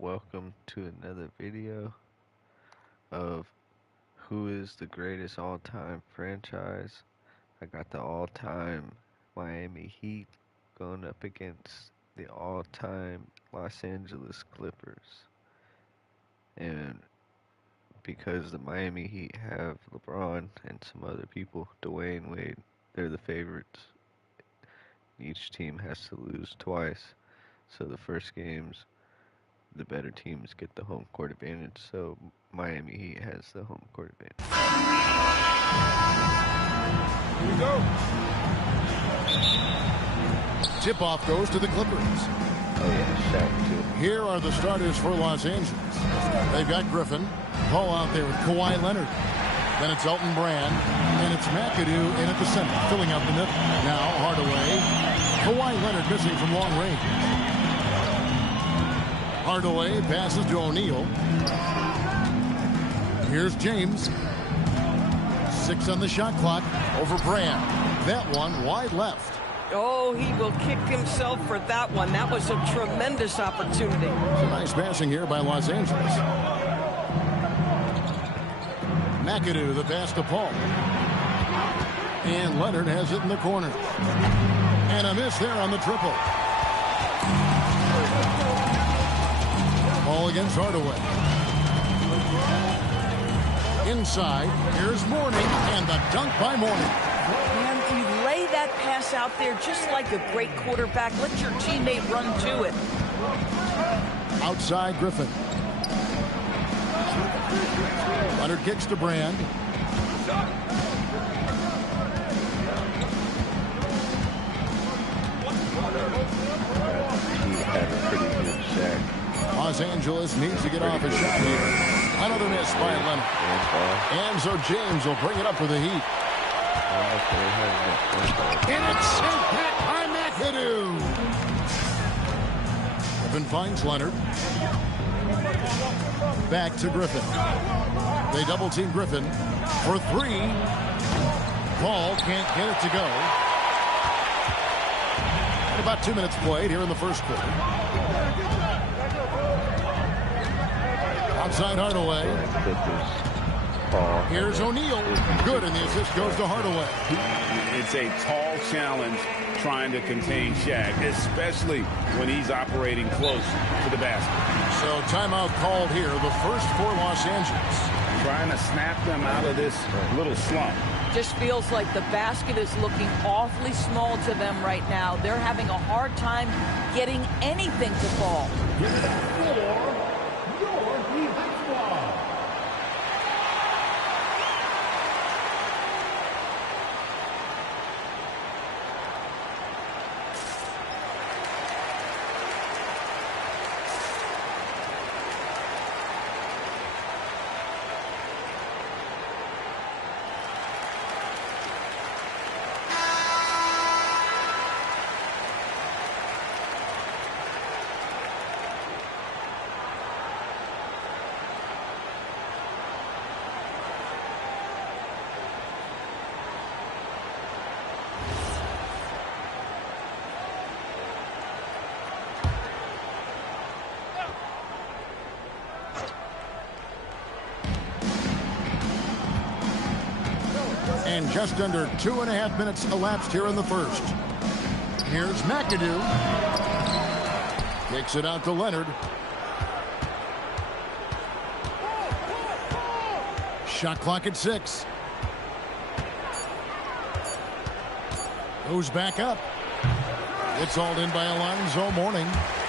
Welcome to another video of who is the greatest all-time franchise. I got the all-time Miami Heat going up against the all-time Los Angeles Clippers. And because the Miami Heat have LeBron and some other people, Dwayne Wade, they're the favorites. Each team has to lose twice. So the first games, the better teams get the home court advantage, so Miami Heat has the home court advantage. Here we go. Tip-off goes to the Clippers. Oh yeah, Shaq too. Here are the starters for Los Angeles. They've got Griffin, Paul out there with Kawhi Leonard. Then it's Elton Brand, and it's McAdoo in at the center, filling out the middle. Now Hardaway, Kawhi Leonard missing from long range. Hardaway passes to O'Neal. Here's James. 6 on the shot clock over Brand. That one wide left. Oh, he will kick himself for that one. That was a tremendous opportunity. Nice passing here by Los Angeles. McAdoo, the pass to Paul. And Leonard has it in the corner. And a miss there on the triple. Ball against Hardaway. Inside, here's Mourning, and the dunk by Mourning. And you lay that pass out there just like a great quarterback. Let your teammate run to it. Outside, Griffin. Leonard kicks to Brand. He had a pretty good Shaq. Los Angeles needs to get off a shot here. Another miss by Leonard. And so James will bring it up for the Heat. And it's sent back by McAdoo. Griffin finds Leonard. Back to Griffin. They double team Griffin for 3. Paul can't get it to go. And about 2 minutes played here in the first quarter. Outside Hardaway. Here's O'Neal. Good, and the assist goes to Hardaway. It's a tall challenge trying to contain Shaq, especially when he's operating close to the basket. So timeout called here, the first for Los Angeles. Trying to snap them out of this little slump. Just feels like the basket is looking awfully small to them right now. They're having a hard time getting anything to fall. And just under 2.5 minutes elapsed here in the first. Here's McAdoo. Kicks it out to Leonard. Shot clock at 6. Goes back up. It's all in by Alonzo Mourning.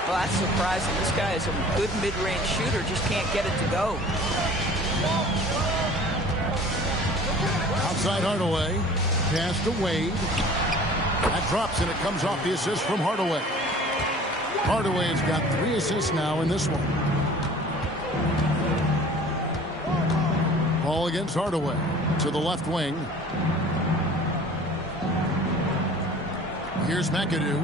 Well, that's surprising. This guy is a good mid-range shooter, just can't get it to go. Outside Hardaway. Pass to Wade. That drops, and it comes off the assist from Hardaway. Hardaway has got 3 assists now in this one. Ball against Hardaway. To the left wing. Here's McAdoo.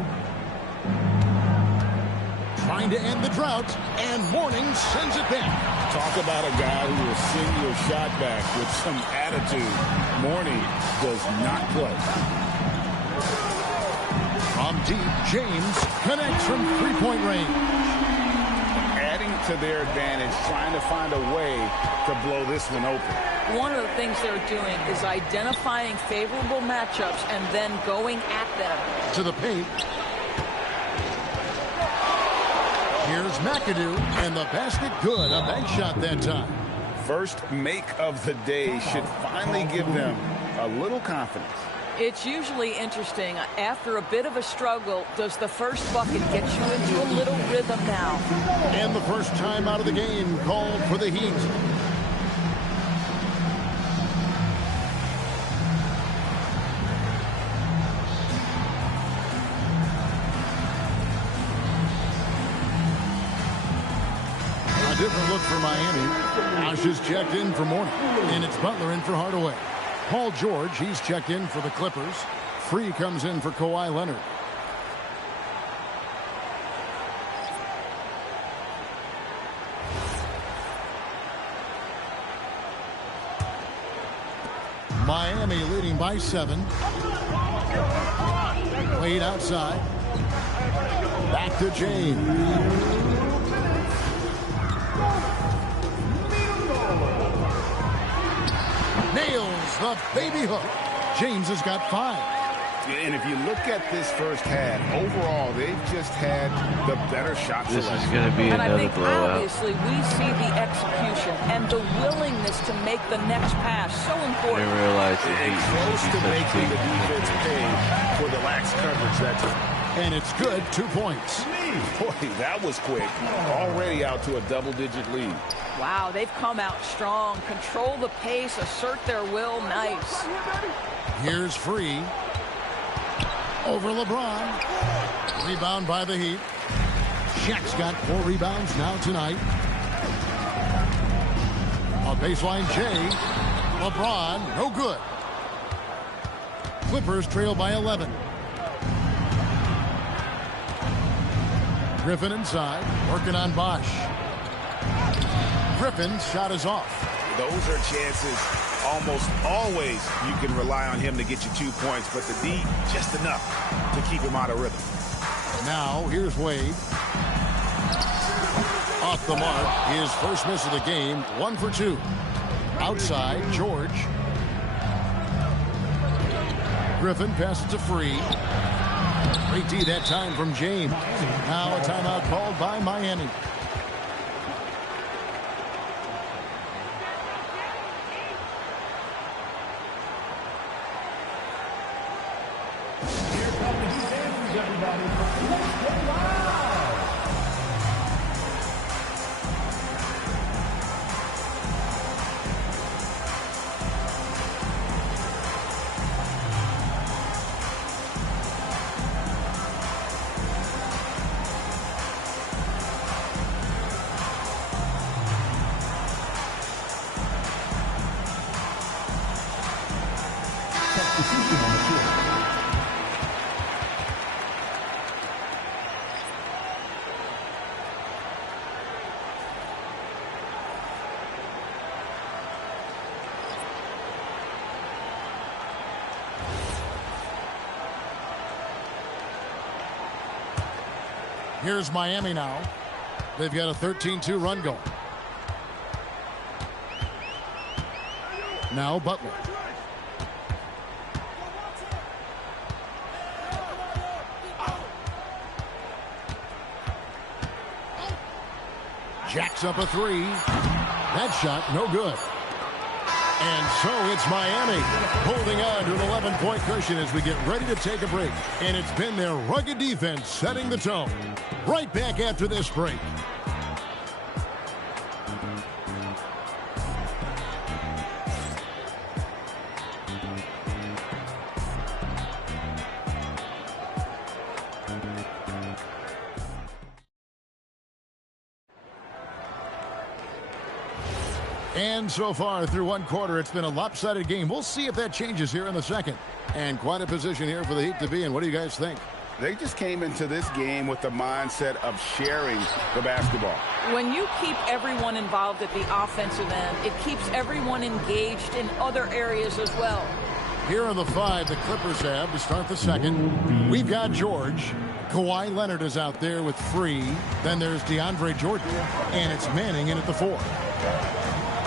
Trying to end the drought, and Mourning sends it back. Talk about a guy who will send your shot back with some attitude. Mourning does not play. From deep, James connects from three-point range. Adding to their advantage, trying to find a way to blow this one open. One of the things they're doing is identifying favorable matchups and then going at them. To the paint. Here's McAdoo, and the basket good. A bank shot that time. First make of the day should finally give them a little confidence. It's usually interesting. After a bit of a struggle, does the first bucket get you into a little rhythm now? And the first time out of the game called for the Heat. Different look for Miami. Ash is checked in for Morning, and it's Butler in for Hardaway. Paul George, he's checked in for the Clippers. Free comes in for Kawhi Leonard. Miami leading by 7. Wade outside. Back to James. Nails the baby hook. James has got 5. And if you look at this first half, overall, they've just had the better shot This selection. is going to be And I another think blowout. obviously we see the execution and the willingness to make the next pass so I important. didn't realize the Heat It's close to would be making the such defense pay for the lax coverage. That's And it's good. 2 points. boy, that was quick. Already out to a double-digit lead. Wow, they've come out strong, control the pace, assert their will. Nice. Here's Free. Over LeBron. Rebound by the Heat. Shaq's got 4 rebounds now tonight. A baseline J. LeBron, no good. Clippers trail by 11. Griffin inside, working on Bosch. Griffin's shot is off. Those are chances almost always you can rely on him to get you 2 points, but the D, just enough to keep him out of rhythm. Now, here's Wade. Off the mark, his first miss of the game, 1 for 2. Outside, George. Griffin passes to Free. Great D that time from James. Now a timeout called by Miami. Here's Miami now. They've got a 13-2 run going. Now Butler. Jacks up a 3. That shot, no good. And so it's Miami holding on to an 11-point cushion as we get ready to take a break. And it's been their rugged defense setting the tone. Right back after this break. And so far through one quarter, it's been a lopsided game. We'll see if that changes here in the second. And quite a position here for the Heat to be in. What do you guys think? They just came into this game with the mindset of sharing the basketball. When you keep everyone involved at the offensive end, it keeps everyone engaged in other areas as well. Here are the 5 the Clippers have to start the second. We've got George. Kawhi Leonard is out there with Free. Then there's DeAndre Jordan. And it's Manning in at the 4.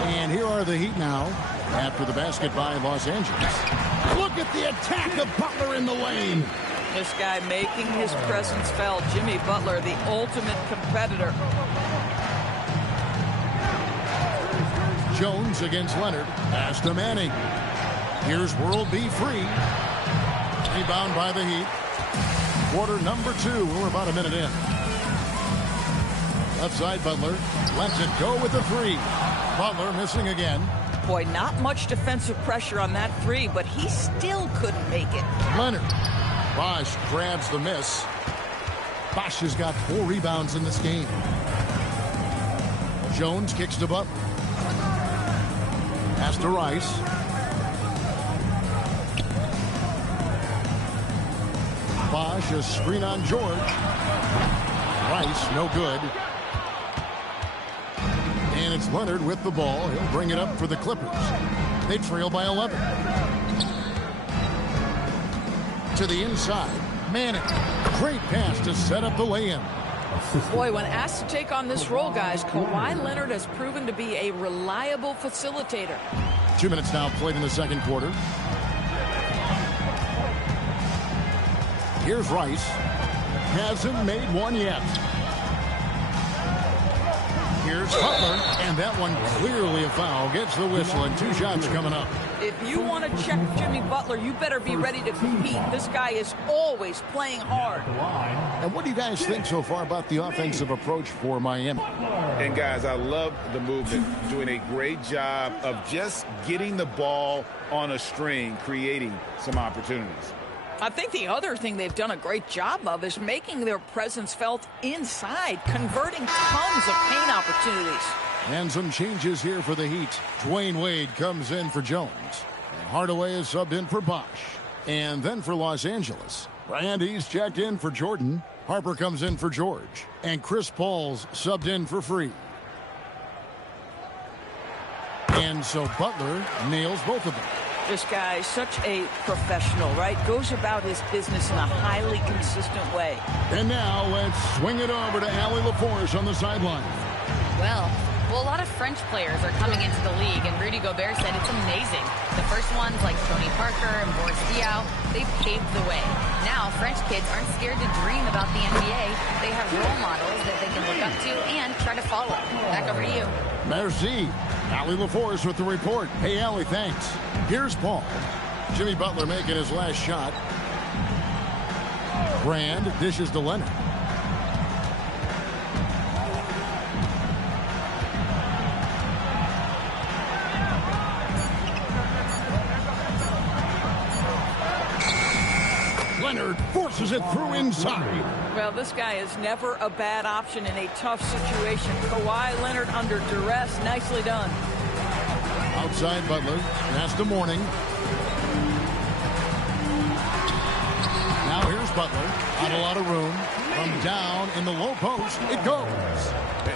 And here are the Heat now after the basket by Los Angeles. Look at the attack of Butler in the lane. This guy making his presence felt. Jimmy Butler, the ultimate competitor. Jones against Leonard. Pass to Manning. Here's World B Free. Rebound by the Heat. Quarter number 2. We're about a minute in. Left side Butler. Lets it go with the 3. Butler missing again. Boy, not much defensive pressure on that 3, but he still couldn't make it. Leonard. Bosh grabs the miss. Bosh has got 4 rebounds in this game. Jones kicks to Butler. Pass to Rice. Bosh, a screen on George. Rice, no good. And it's Leonard with the ball. He'll bring it up for the Clippers. They trail by 11. To the inside. Manning. Great pass to set up the lay-in. Boy, when asked to take on this role, guys, Kawhi Leonard has proven to be a reliable facilitator. 2 minutes now played in the second quarter. Here's Rice. Hasn't made one yet. Here's Butler, and that one clearly a foul. Gets the whistle, and 2 shots coming up. If you want to check Jimmy Butler, you better be ready to compete. This guy is always playing hard. And what do you guys think so far about the offensive approach for Miami? And, guys, I love the movement. Doing a great job of just getting the ball on a string, creating some opportunities. I think the other thing they've done a great job of is making their presence felt inside, converting tons of paint opportunities. And some changes here for the Heat. Dwayne Wade comes in for Jones. And Hardaway is subbed in for Bosh. And then for Los Angeles, Randy's checked in for Jordan. Harper comes in for George. And Chris Paul's subbed in for Free. And so Butler nails both of them. This guy is such a professional, right? Goes about his business in a highly consistent way. And now let's swing it over to Allie LaForce on the sideline. Well, a lot of French players are coming into the league, and Rudy Gobert said it's amazing. The first ones, like Tony Parker and Boris Diaw, they paved the way. Now, French kids aren't scared to dream about the NBA. They have role models that they can look up to and try to follow. Back over to you. Merci. Allie LaForce with the report. Hey, Allie, thanks. Here's Paul. Jimmy Butler making his last shot. Brand dishes to Leonard. Leonard forces it through inside. Well, this guy is never a bad option in a tough situation. Kawhi Leonard under duress. Nicely done. Outside Butler. Pass to Mourning. Now here's Butler. Not a lot of room. From down in the low post, it goes.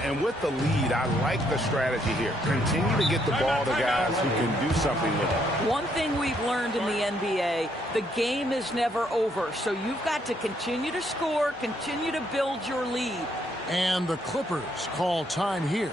And with the lead, I like the strategy here. Continue to get the ball to guys who can do something with it. One thing we've learned in the NBA, the game is never over. So you've got to continue to score, continue to build your lead. And the Clippers call time here.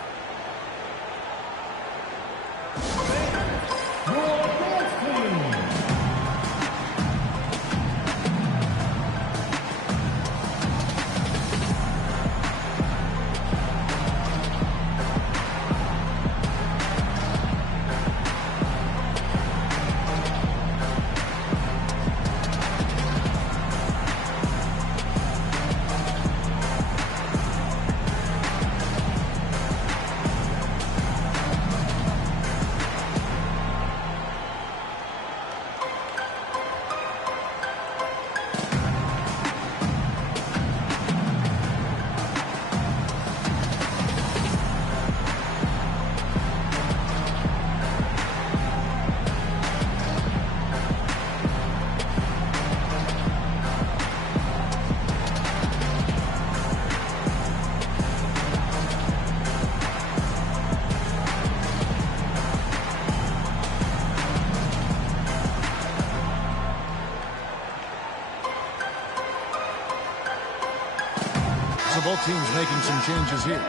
both teams making some changes here.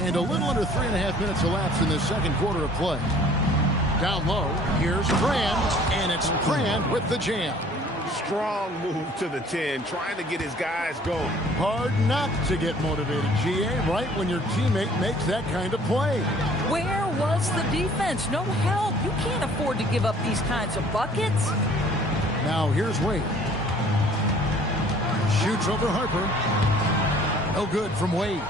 And a little under 3.5 minutes elapsed in the second quarter of play. Down low, here's Brand, and it's Brand with the jam. Strong move to the 10, trying to get his guys going. Hard not to get motivated, GA, right when your teammate makes that kind of play. Where was the defense? No help. You can't afford to give up these kinds of buckets. Now here's Wade. Shoots over Harper. No good from Wade.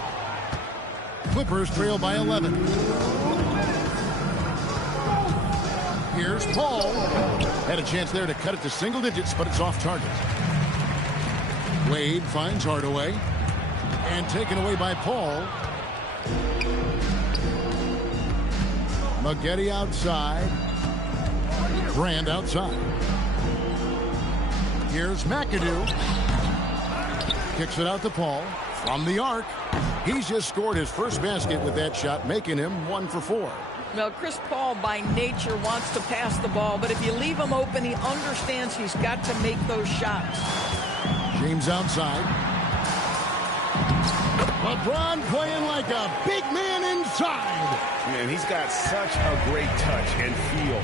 Clippers trail by 11. Here's Paul. Had a chance there to cut it to single digits, but it's off target. Wade finds Hardaway. And taken away by Paul. Maggette outside. Brand outside. Here's McAdoo. Kicks it out to Paul. From the arc. He's just scored his first basket with that shot, making him 1 for 4. Now, Chris Paul, by nature, wants to pass the ball, but if you leave him open, he understands he's got to make those shots. James outside. LeBron playing like a big man inside. Man, he's got such a great touch and feel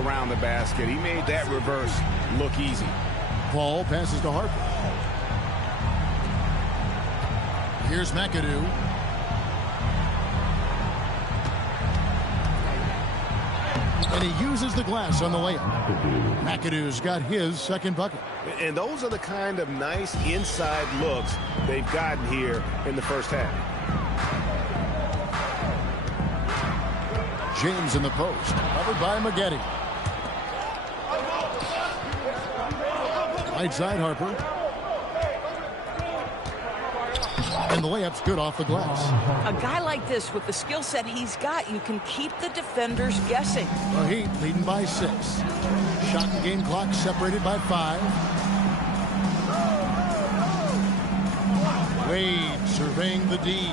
around the basket. He made that reverse look easy. Paul passes to Harper. Here's McAdoo. And he uses the glass on the layup. McAdoo's got his second bucket. And those are the kind of nice inside looks they've gotten here in the first half. James in the post, covered by Maggette. Right side Harper. And the layup's good off the glass. A guy like this, with the skill set he's got, you can keep the defenders guessing. The Heat leading by 6. Shot and game clock separated by 5. Wade surveying the D.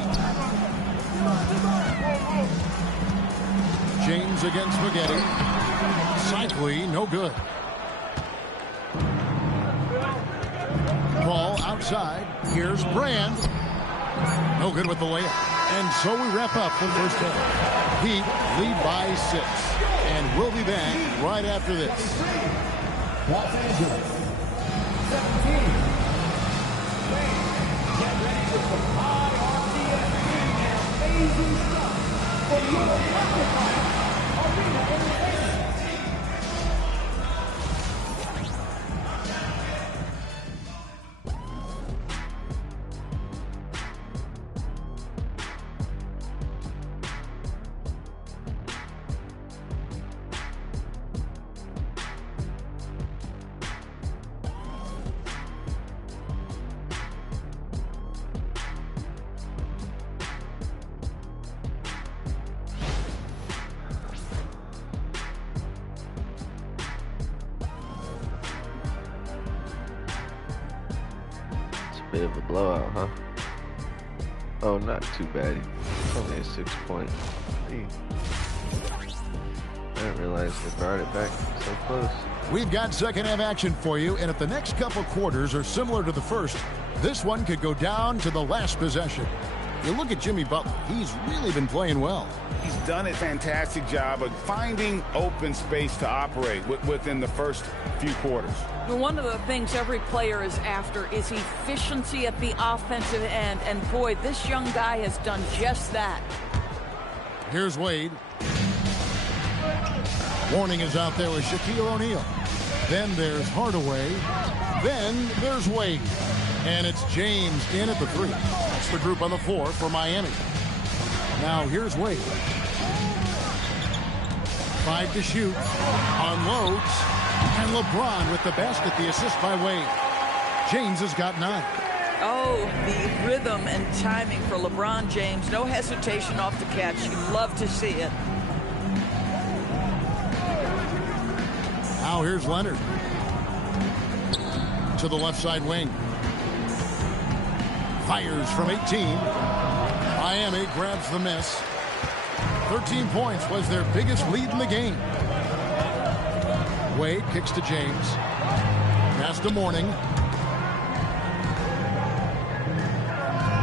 James against Maggette. Cycli, no good. Paul outside. Here's Brand. No good with the layup. And so we wrap up the first half. Heat lead by 6. And we'll be back right after this. Los Angeles, 17. Get ready for some high RPM and amazing stuff for your Amplifier Arena Entertainment. Bit of a blowout, huh? Oh, not too bad. Only a 6-point lead. I didn't realize they brought it back so close. We've got second half action for you, and if the next couple quarters are similar to the first, this one could go down to the last possession. You look at Jimmy Butler. He's really been playing well. He's done a fantastic job of finding open space to operate within the first few quarters. One of the things every player is after is efficiency at the offensive end. And boy, this young guy has done just that. Here's Wade. Warning is out there with Shaquille O'Neal. Then there's Hardaway. Then there's Wade. And it's James in at the 3. That's the group on the floor for Miami. Now here's Wade. 5 to shoot. Unloads. And LeBron with the basket, the assist by Wade. James has got 9. Oh, the rhythm and timing for LeBron James. No hesitation off the catch. You love to see it. Now here's Leonard. To the left side wing. Fires from 18. Miami grabs the miss. 13 points was their biggest lead in the game. Wade kicks to James. Pass to Mourning.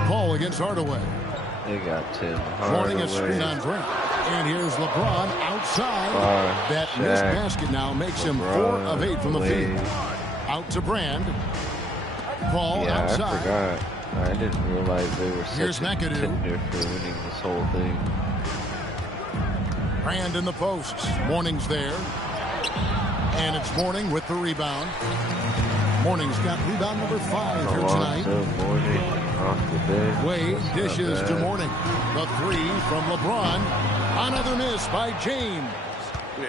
Paul against Hardaway. They got Tim Mourning a screen on Brent. And here's LeBron outside. That missed basket now makes him 4 of 8 from the field. Out to Brand. Paul outside. I forgot. I didn't realize they were Here's such a McAdoo. contender for winning this whole thing. Brand in the posts. Mourning's there. And it's Mourning with the rebound. Mourning's got rebound number 5 here tonight. Mourning off the bench. Wade dishes to Mourning. The 3 from LeBron. Another miss by James.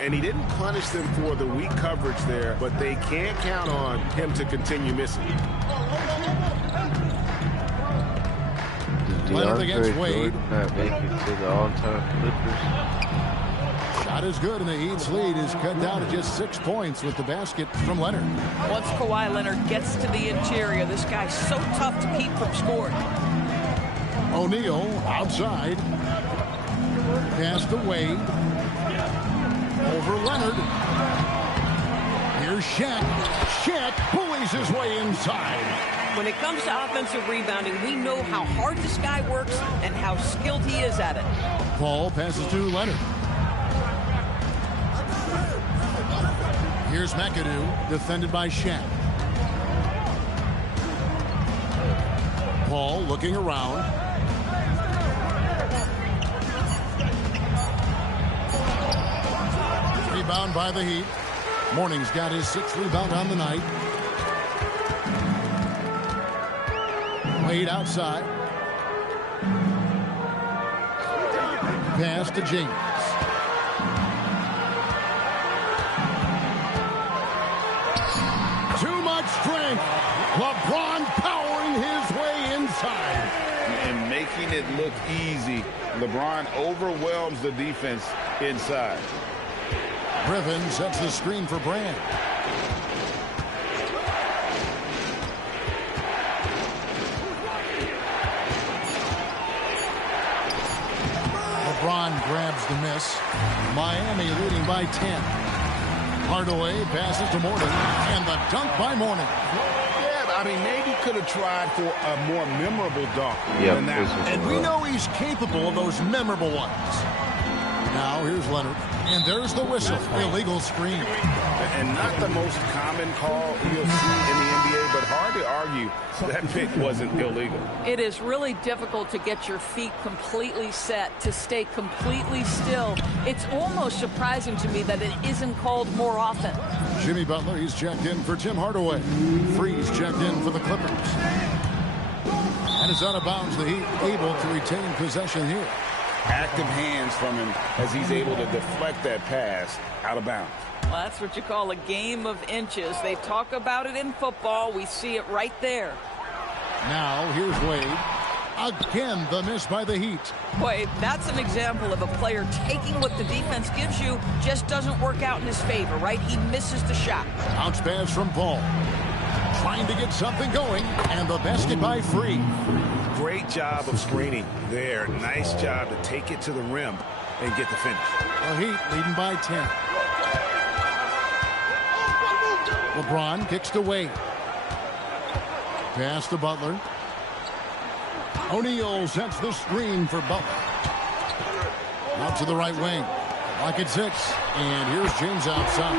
And he didn't punish them for the weak coverage there, but they can't count on him to continue missing. Leonard against Wade. Not make it to the all-time Clippers. Shot is good, and the Heat's lead is cut down to just 6 points with the basket from Leonard. Once Kawhi Leonard gets to the interior, this guy's so tough to keep from scoring. O'Neal outside. Pass to Wade. Over Leonard. Here's Shaq. Shaq bullies his way inside. When it comes to offensive rebounding, we know how hard this guy works and how skilled he is at it. Paul passes to Leonard. Here's McAdoo, defended by Shaq. Paul looking around. Rebound by the Heat. Mourning's got his 6th rebound on the night. Wade outside. Pass to James. Too much strength. LeBron powering his way inside. And making it look easy. LeBron overwhelms the defense inside. Griffin sets the screen for Brand. LeBron grabs the miss. Miami leading by 10. Hardaway passes to Mourning, and the dunk by Mourning. Yeah, I mean, maybe could have tried for a more memorable dunk Yep, than that. And we know he's capable of those memorable ones. Now here's Leonard, and there's the whistle. Illegal screen. And not the most common call you'll see in the NBA, but hard to argue that pick wasn't illegal. It is really difficult to get your feet completely set, to stay completely still. It's almost surprising to me that it isn't called more often. Jimmy Butler, he's checked in for Tim Hardaway. Freeze checked in for the Clippers. And it's out of bounds. The Heat able to retain possession here. Active hands from him as he's able to deflect that pass out of bounds. Well, that's what you call a game of inches. They talk about it in football. We see it right there. Now here's Wade. Again, the miss by the Heat. Boy, that's an example of a player taking what the defense gives you, just doesn't work out in his favor, right? He misses the shot. Bounce pass from Paul. Trying to get something going, and the basket by Free. Great job of screening there. Nice job to take it to the rim and get the finish. The Heat leading by 10. LeBron kicks to Wade. Pass to Butler. O'Neal sets the screen for Butler. Out to the right wing. Lock at 6. And here's James outside.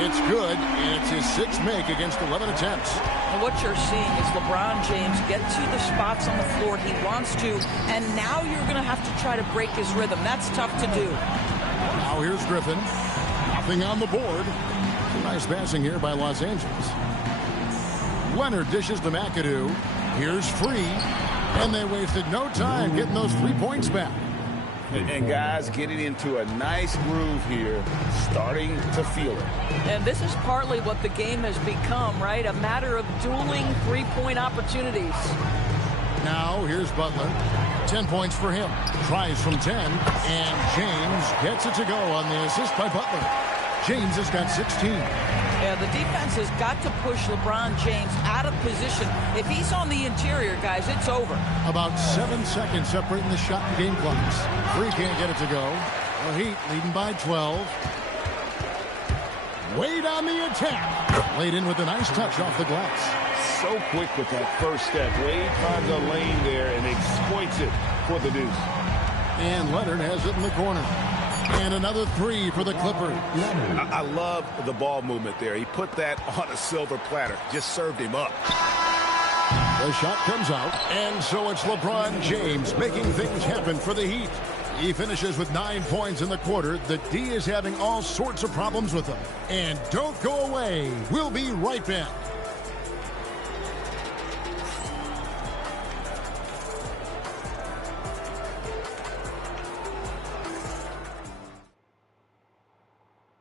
It's good, and it's his 6th make against 11 attempts. And what you're seeing is LeBron James get to the spots on the floor he wants to, and now you're going to have to try to break his rhythm. That's tough to do. Now here's Griffin. Nothing on the board. Nice passing here by Los Angeles. Leonard dishes to McAdoo. Here's Free. And they wasted no time getting those 3 points back. And guys getting into a nice groove here, starting to feel it. And this is partly what the game has become, right? A matter of dueling three-point opportunities. Now here's Butler. 10 points for him. Tries from 10. And James gets it to go on the assist by Butler. James has got 16. Yeah, the defense has got to push LeBron James out of position. If he's on the interior, guys, it's over. About 7 seconds separating the shot and game clocks. Free can't get it to go. The Heat leading by 12. Wade on the attack. Laid in with a nice touch off the glass. So quick with that first step. Wade finds a lane there and exploits it for the deuce. And Leonard has it in the corner. And another three for the Clippers. I love the ball movement there. He put that on a silver platter. Just served him up. The shot comes out. And so it's LeBron James making things happen for the Heat. He finishes with 9 points in the quarter. The D is having all sorts of problems with him. And don't go away. We'll be right back.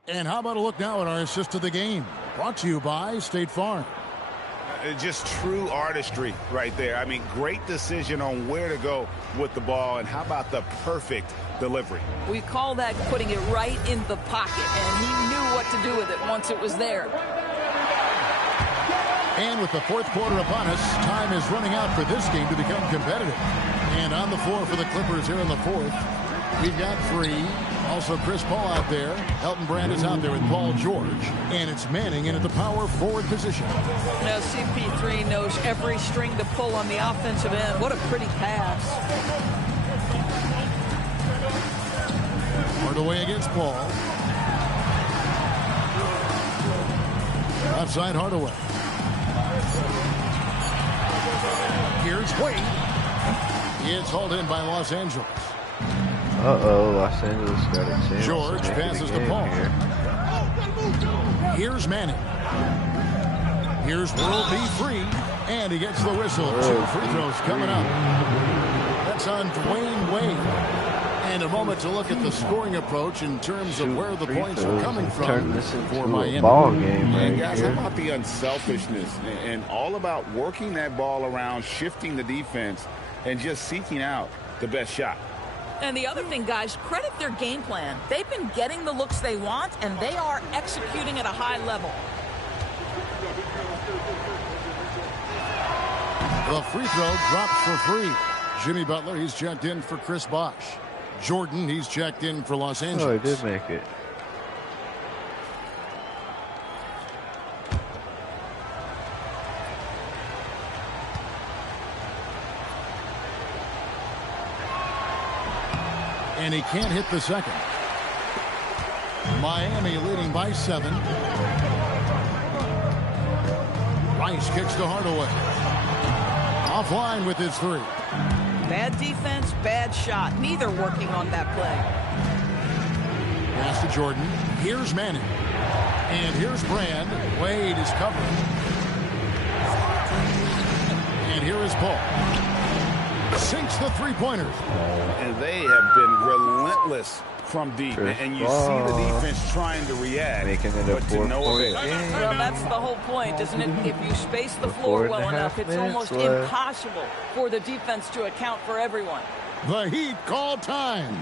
And how about a look now at our assist of the game? Brought to you by State Farm. Just true artistry right there. I mean, great decision on where to go with the ball. And how about the perfect delivery? We call that putting it right in the pocket. And he knew what to do with it once it was there. And with the fourth quarter upon us, time is running out for this game to become competitive. And on the floor for the Clippers here in the fourth, we've got three. Also Chris Paul out there. Elton Brand is out there with Paul George. And it's Manning in at the power forward position. Now CP3 knows every string to pull on the offensive end. What a pretty pass. Hardaway against Paul. Outside Hardaway. Here's Wade. It's hauled in by Los Angeles. Uh-oh, Los Angeles got a chance. George passes to Paul. Here's Manning. Here's World B free. And he gets the whistle. 2 free throws coming up. That's on Dwayne Wade. And a moment to look at the scoring approach in terms of where the points are coming from. Turn this into for a Miami. ball game right Guys, here. how about the unselfishness and all about working that ball around, shifting the defense, and just seeking out the best shot. And the other thing, guys, credit their game plan. They've been getting the looks they want, and they are executing at a high level. The free throw dropped for free. Jimmy Butler, he's checked in for Chris Bosh. Jordan, he's checked in for Los Angeles. Oh, he did make it. And he can't hit the second. Miami leading by 7. Rice kicks to Hardaway. Offline with his 3. Bad defense, bad shot. Neither working on that play. Pass to Jordan. Here's Manning. And here's Brand. Wade is covering. And here is Paul. Sinks the three-pointer. And they have been relentless from deep. And you see the defense trying to react, making it a but to no 4-point avail. game. Well, that's the whole point, isn't it? If you space the floor well enough, it's almost impossible for the defense to account for everyone. The Heat call time.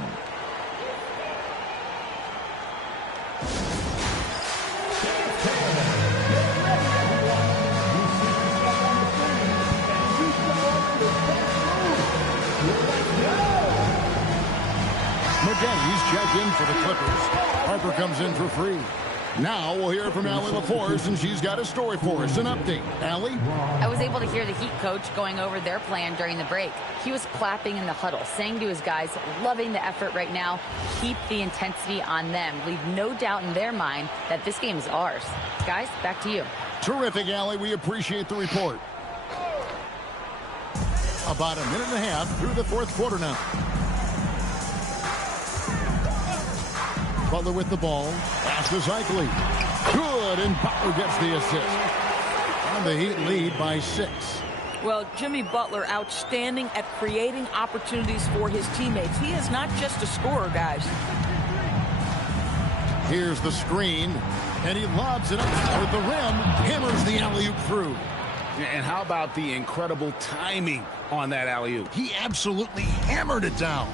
McGinnis checked in for the Clippers. Harper comes in for free. Now we'll hear from Allie LaForce, and she's got a story for us. An update. Allie? I was able to hear the Heat coach going over their plan during the break. He was clapping in the huddle, saying to his guys, loving the effort right now. Keep the intensity on them. Leave no doubt in their mind that this game is ours. Guys, back to you. Terrific, Allie. We appreciate the report. About a minute and a half through the fourth quarter now. Butler with the ball. Pass to Zeitley. Good, and Butler gets the assist. And the Heat lead by 6. Well, Jimmy Butler, outstanding at creating opportunities for his teammates. He is not just a scorer, guys. Here's the screen, and he lobs it up toward the rim. Hammers the alley-oop through. And how about the incredible timing on that alley-oop? He absolutely hammered it down.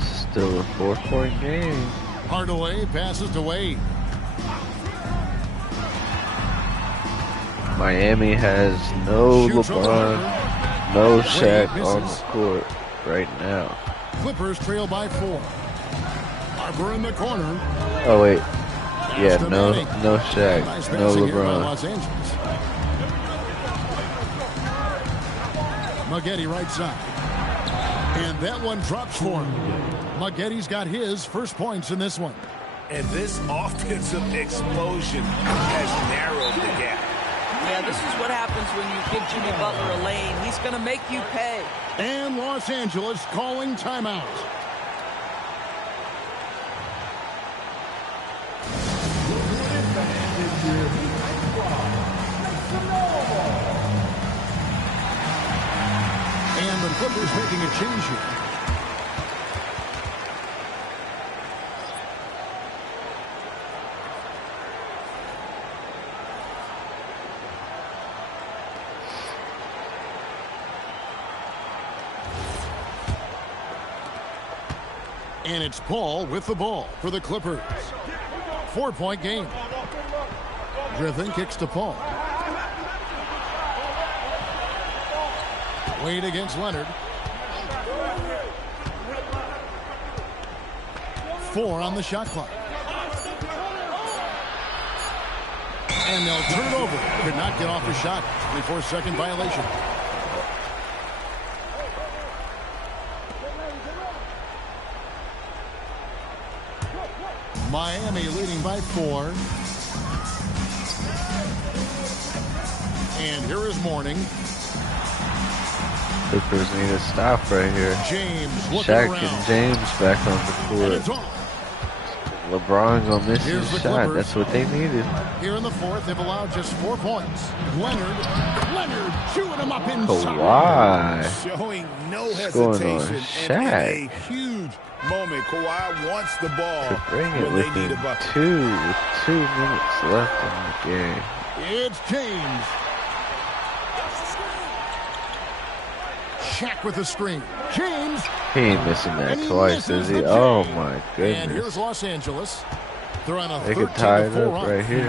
Still a 4-point game. Hardaway passes to Wade. Miami has no Shoots over. LeBron, no Shaq Wade on the misses. court right now. Clippers trail by 4. Arbor in the corner. Oh wait, yeah, Pass to no Manning. Shaq, Nice no passing here by LeBron. Los Angeles. Maggette right side. And that one drops for him. Maggetti's got his first points in this one. And this offensive explosion has narrowed the gap. Yeah, this is what happens when you give Jimmy Butler a lane. He's going to make you pay. And Los Angeles calling timeout. And the Clippers making a change here. And it's Paul with the ball for the Clippers. 4-point game. Griffin kicks to Paul. Wade against Leonard. 4 on the shot clock. And they'll turn it over. Could not get off the shot. 24-second violation. Miami leading by 4. And here is Morning. Clippers need a stop right here. James looking Shaq around. and James back on the And it's court. off. LeBron gonna miss Here's his the shot. Clippers. That's what they needed. Here in the fourth, they've allowed just 4 points. Leonard chewing him up inside. Kawhi. Showing no What's going on, hesitation and Shaq? a huge moment. Kawhi wants the ball To bring it when they need within a bucket. 2 minutes left in the game. It's James. Shaq with the screen. James. He ain't missing that And he twice, misses is he? the Oh jam. my And goodness. here's Los Angeles. They're on a They could tie it 13-4 up run. right here.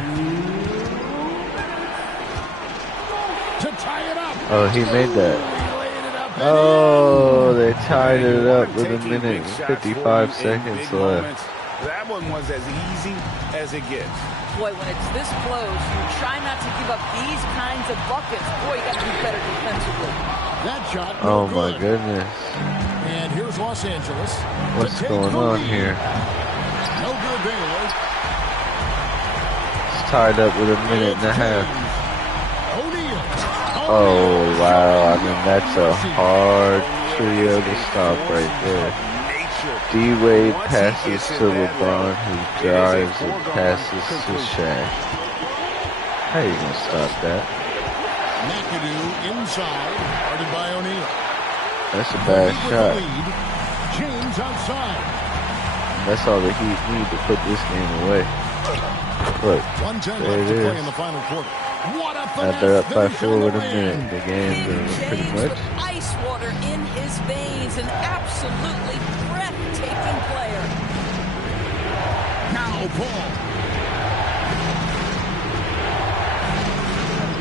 To tie it up. Oh, he made that. He laid it up and Oh, they tied it up with a Taking minute big and shots 55 for you in seconds big left. moments. That one was as easy as it gets. Boy, when it's this close, you try not to give up these kinds of buckets. Boy, you got to be better defensively. that shot. Oh No my good. goodness. And here's Los Angeles. What's to take going the on lead. here? No good there. It's tied up with a minute and a half. O'Neal. Oh wow, I mean that's a hard trio to stop right there. D-Wade passes to LeBron, who drives and passes to Shaq. How you gonna stop that? McAdoo inside, guarded by O'Neal. That's a bad With the shot. lead. James outside. That's all the Heat need to put this game away. Look, 1:10 there left it to play is. in the final quarter. What a Now they're up by finish 4 on with the a minute. win. The game's King over pretty James much. with ice water in his veins, an absolutely breathtaking player. Now Paul.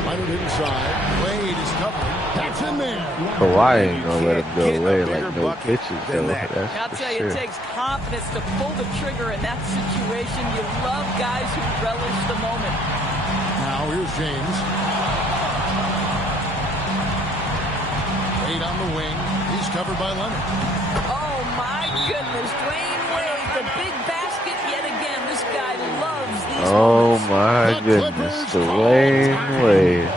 Leonard inside. Wade is covering. That's in there. Kawhi ain't gonna let him go Get a away bigger like no bucket bitches than though. that. That's I'll for tell you, sure. it takes confidence to pull the trigger in that situation. You love guys who relish the moment. Now here's James. Wade on the wing. He's covered by Leonard. Oh, my goodness. Dwayne Wade, the big basket yet again. This guy loves these Oh moments. my The goodness, Clippers Dwayne call time. Wade.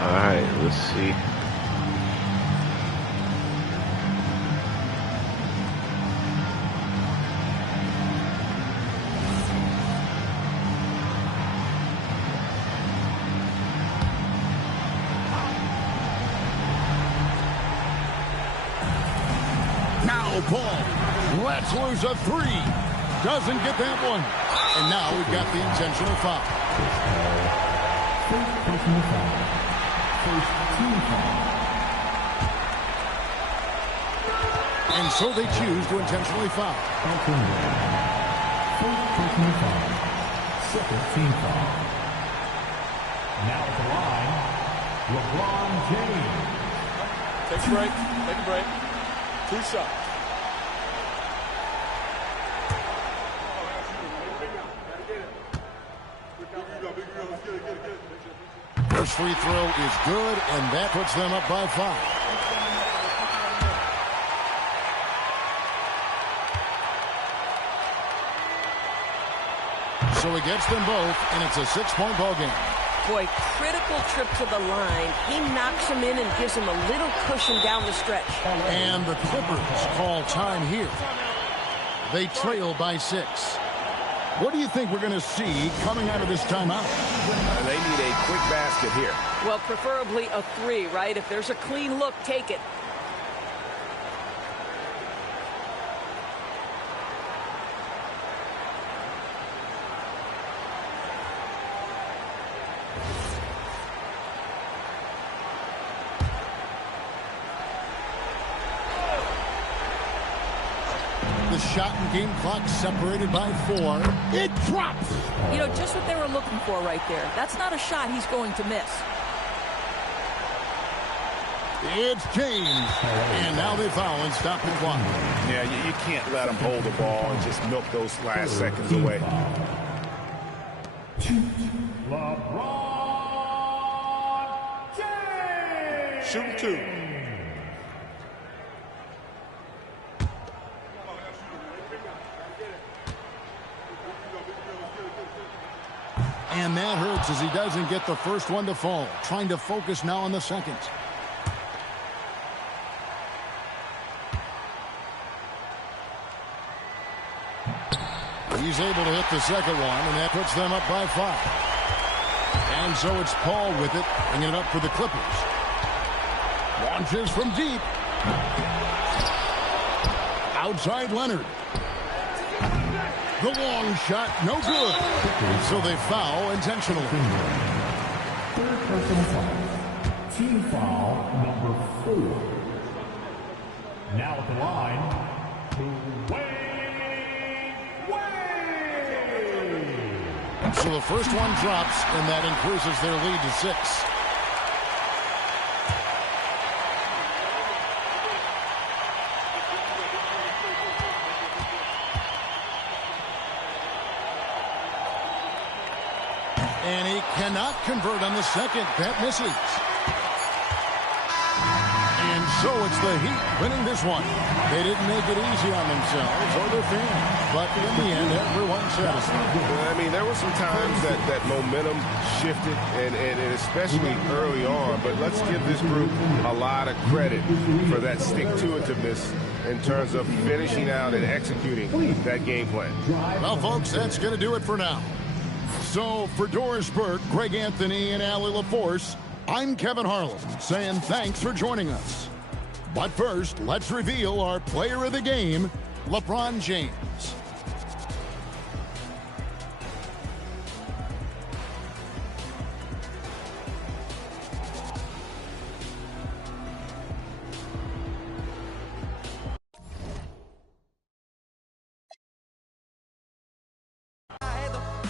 Alright, let's see. ball. Lets loose a three. Doesn't get that one. And now we've got the intentional foul. First personal foul. First team foul. And so they choose to intentionally foul. First personal foul. Second team foul. Now at the line, LeBron James. Take a break. Take a break. 2 shots. First free throw is good, and that puts them up by 5. So he gets them both, and it's a 6-point ball game. Boy, critical trip to the line. He knocks him in and gives him a little cushion down the stretch. And the Clippers call time here. They trail by 6. What do you think we're going to see coming out of this timeout? They need a quick basket here. Well, preferably a 3, right? If there's a clean look, take it. The shot and game clock separated by 4. It drops. You know, just what they were looking for right there. That's not a shot he's going to miss. It's James. And now they foul and stop the clock. Yeah, you can't let them hold the ball and just milk those last seconds away. LeBron James. Shoot 2. And that hurts as he doesn't get the first one to fall. Trying to focus now on the second. He's able to hit the second one, and that puts them up by 5. And so it's Paul with it, bringing it up for the Clippers. Launches from deep. Outside Leonard. The long shot, no good. So they foul intentionally. Third personal foul. Team foul number 4. Now at the line, Wade. So the first one drops, and that increases their lead to 6. And he cannot convert on the second. That misses. And so it's the Heat winning this one. They didn't make it easy on themselves or their fans. But in the end, everyone's satisfied. I mean, there were some times that momentum shifted, and especially early on. But let's give this group a lot of credit for that stick-to-itiveness in terms of finishing out and executing that game plan. Well, folks, that's going to do it for now. So, for Doris Burke, Greg Anthony, and Allie LaForce, I'm Kevin Harlan, saying thanks for joining us. But first, let's reveal our player of the game, LeBron James.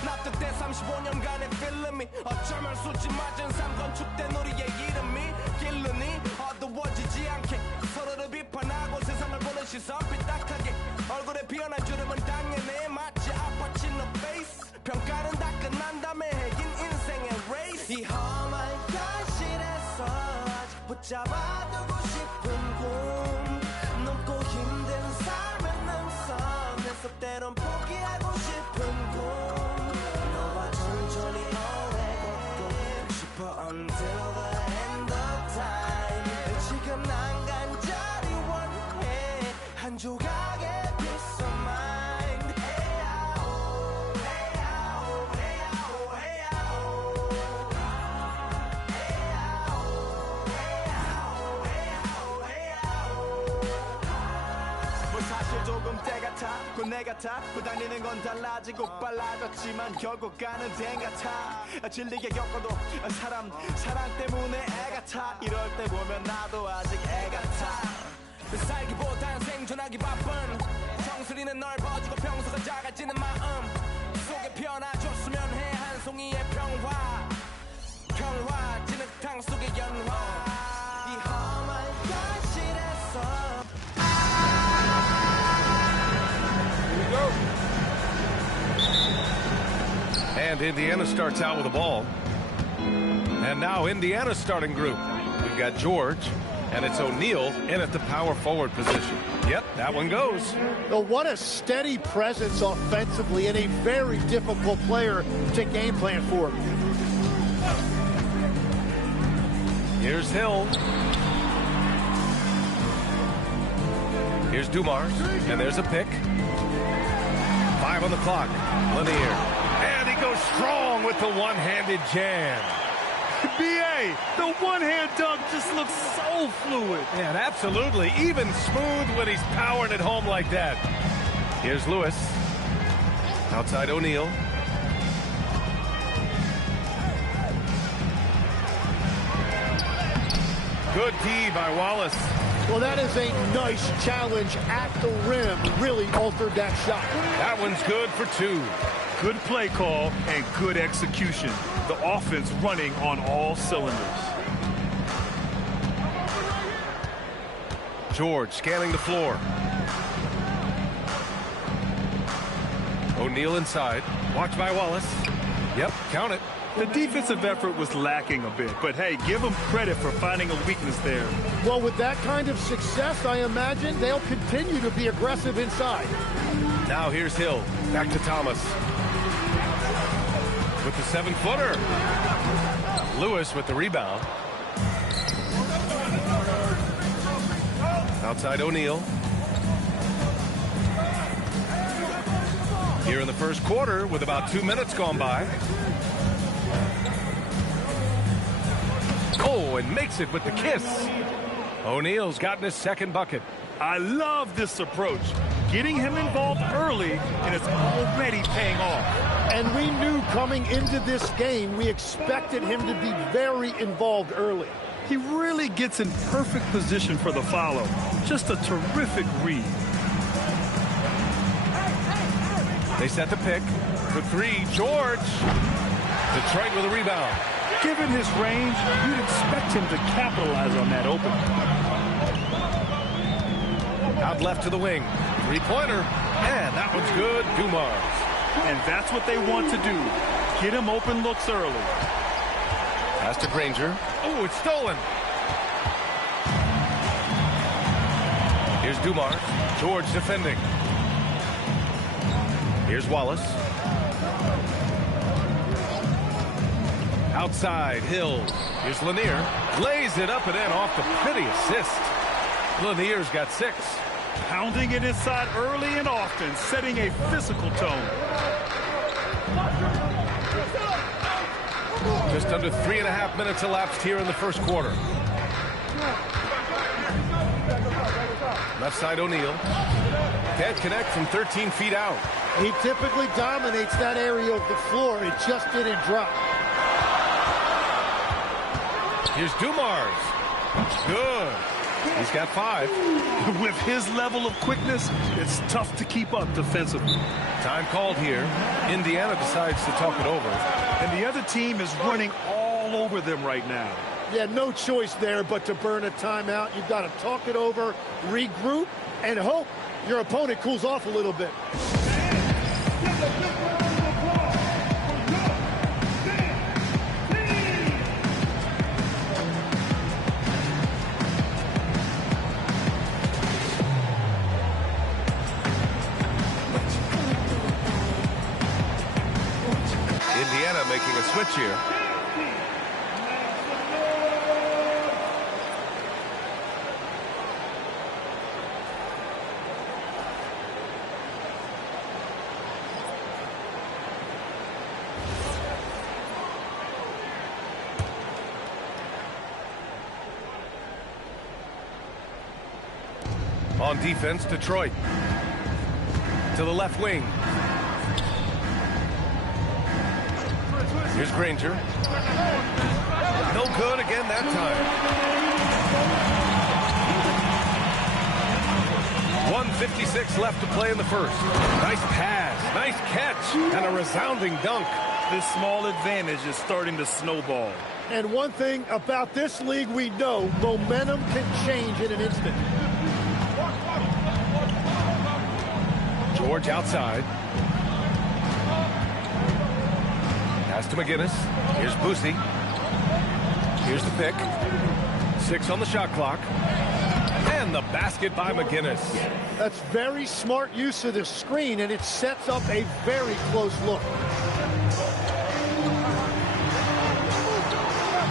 납득된 35년간의 필름이 어쩌면 수치 맞은 삶 건축된 우리의 이름이 길르니 어두워지지 않게 서로를 비판하고 세상을 보는 시선 삐딱하게 얼굴에 피어난 주름은 당연해 마치 아파친 너 페이스 평가는 다 끝난 다음에 해긴 인생의 레이스 이 험한 현실에서 아직 붙잡아두고 싶은 꿈 넘고 힘든 삶의 능선 내 속대론 포기하고 싶은 꿈 천천히 오래 걷고 싶어 until the end of time 지금 난 간절히 원해 한 조각의 peace of mind 같아 부다니는 건 달라지고 빨라졌지만 결국 가는 데 같아 질리게 겪어도 사람 때문에 애 같아 이럴 때 보면 나도 아직 애 같아 살기보단 생존하기 바쁜 정수리는 넓어지고 평소가 작아지는 마음 속에 편해줬으면 해 한 송이의 평화 진흙탕 속의 연화 이 험한 현실에서 And Indiana starts out with the ball. And now Indiana's starting group. We've got George, and it's O'Neal in at the power forward position. Yep, that one goes. Well, what a steady presence offensively and a very difficult player to game plan for. Here's Hill. Here's Dumars, and there's a pick. 5 on the clock. Lanier. And he goes strong with the one-handed jam. B.A., the one-hand dunk just looks so fluid. Yeah, and absolutely. Even smooth when he's powering it home like that. Here's Lewis. Outside O'Neal. Good D by Wallace. Well, that is a nice challenge at the rim. Really altered that shot. That one's good for 2. Good play call and good execution. The offense running on all cylinders. George scanning the floor. O'Neal inside. Watch by Wallace. Yep, count it. The defensive effort was lacking a bit, but hey, give them credit for finding a weakness there. Well, with that kind of success, I imagine they'll continue to be aggressive inside. Now here's Hill. Back to Thomas. With the 7-footer. Lewis with the rebound. Outside O'Neal. Here in the first quarter with about 2 minutes gone by. Oh, and makes it with the kiss. O'Neal's gotten his second bucket. I love this approach. Getting him involved early, and it's already paying off. And we knew coming into this game, we expected him to be very involved early. He really gets in perfect position for the follow. Just a terrific read. They set the pick. For 3, George. Detroit with a rebound. Given his range, you'd expect him to capitalize on that opening. Out left to the wing. 3-pointer. And that one's good. Dumars. And that's what they want to do. Get him open looks early. Pass to Granger. Oh, it's stolen. Here's Dumars. George defending. Here's Wallace. Outside, Hill. Here's Lanier. Lays it up and in off the pretty assist. Lanier's got 6. Pounding it inside early and often, setting a physical tone. Just under 3.5 minutes elapsed here in the first quarter. Left side O'Neal. Can't connect from 13 feet out. He typically dominates that area of the floor. It just didn't drop. Here's Dumars. Good. He's got 5. With his level of quickness, it's tough to keep up defensively. Time called here. Indiana decides to talk it over. And the other team is running all over them right now. Yeah, no choice there but to burn a timeout. You've got to talk it over, regroup, and hope your opponent cools off a little bit. Indiana making a switch here. On defense, Detroit. to the left wing. Here's Granger. No good again that time. 1:56 left to play in the first. Nice pass, nice catch, and a resounding dunk. This small advantage is starting to snowball. And one thing about this league we know, momentum can change in an instant. George outside. Pass to McGinnis. Here's Boosie. Here's the pick. 6 on the shot clock. And the basket by McGinnis. That's very smart use of the screen, and it sets up a very close look.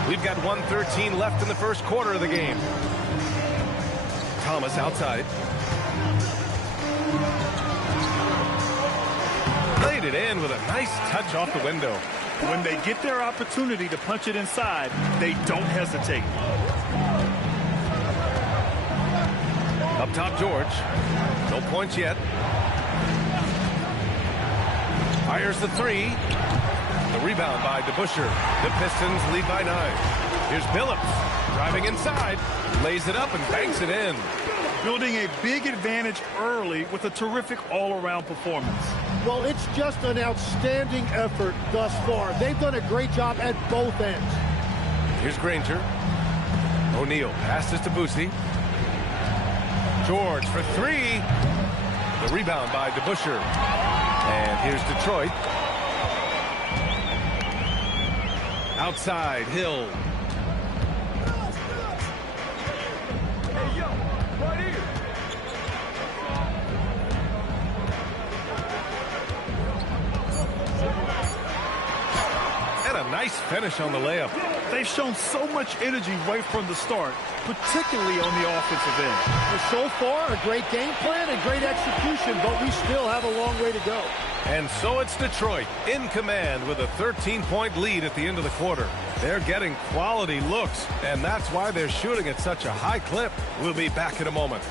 We've got 1:13 left in the first quarter of the game. Thomas outside. Laid it in with a nice touch off the window. When they get their opportunity to punch it inside, they don't hesitate. Up top, George. No points yet. Fires the three. The rebound by DeBusschere. The Pistons lead by 9. Here's Billups driving inside. Lays it up and banks it in. Building a big advantage early with a terrific all-around performance. Well, it's just an outstanding effort thus far. They've done a great job at both ends. Here's Granger. O'Neal passes to Boosie. George for 3. The rebound by DeBusschere. And here's Detroit. Outside, Hill. Hey, yo, right here. And a nice finish on the layup. They've shown so much energy right from the start, particularly on the offensive end. Well, so far, a great game plan and great execution, but we still have a long way to go. And so it's Detroit in command with a 13-point lead at the end of the quarter. They're getting quality looks, and that's why they're shooting at such a high clip. We'll be back in a moment.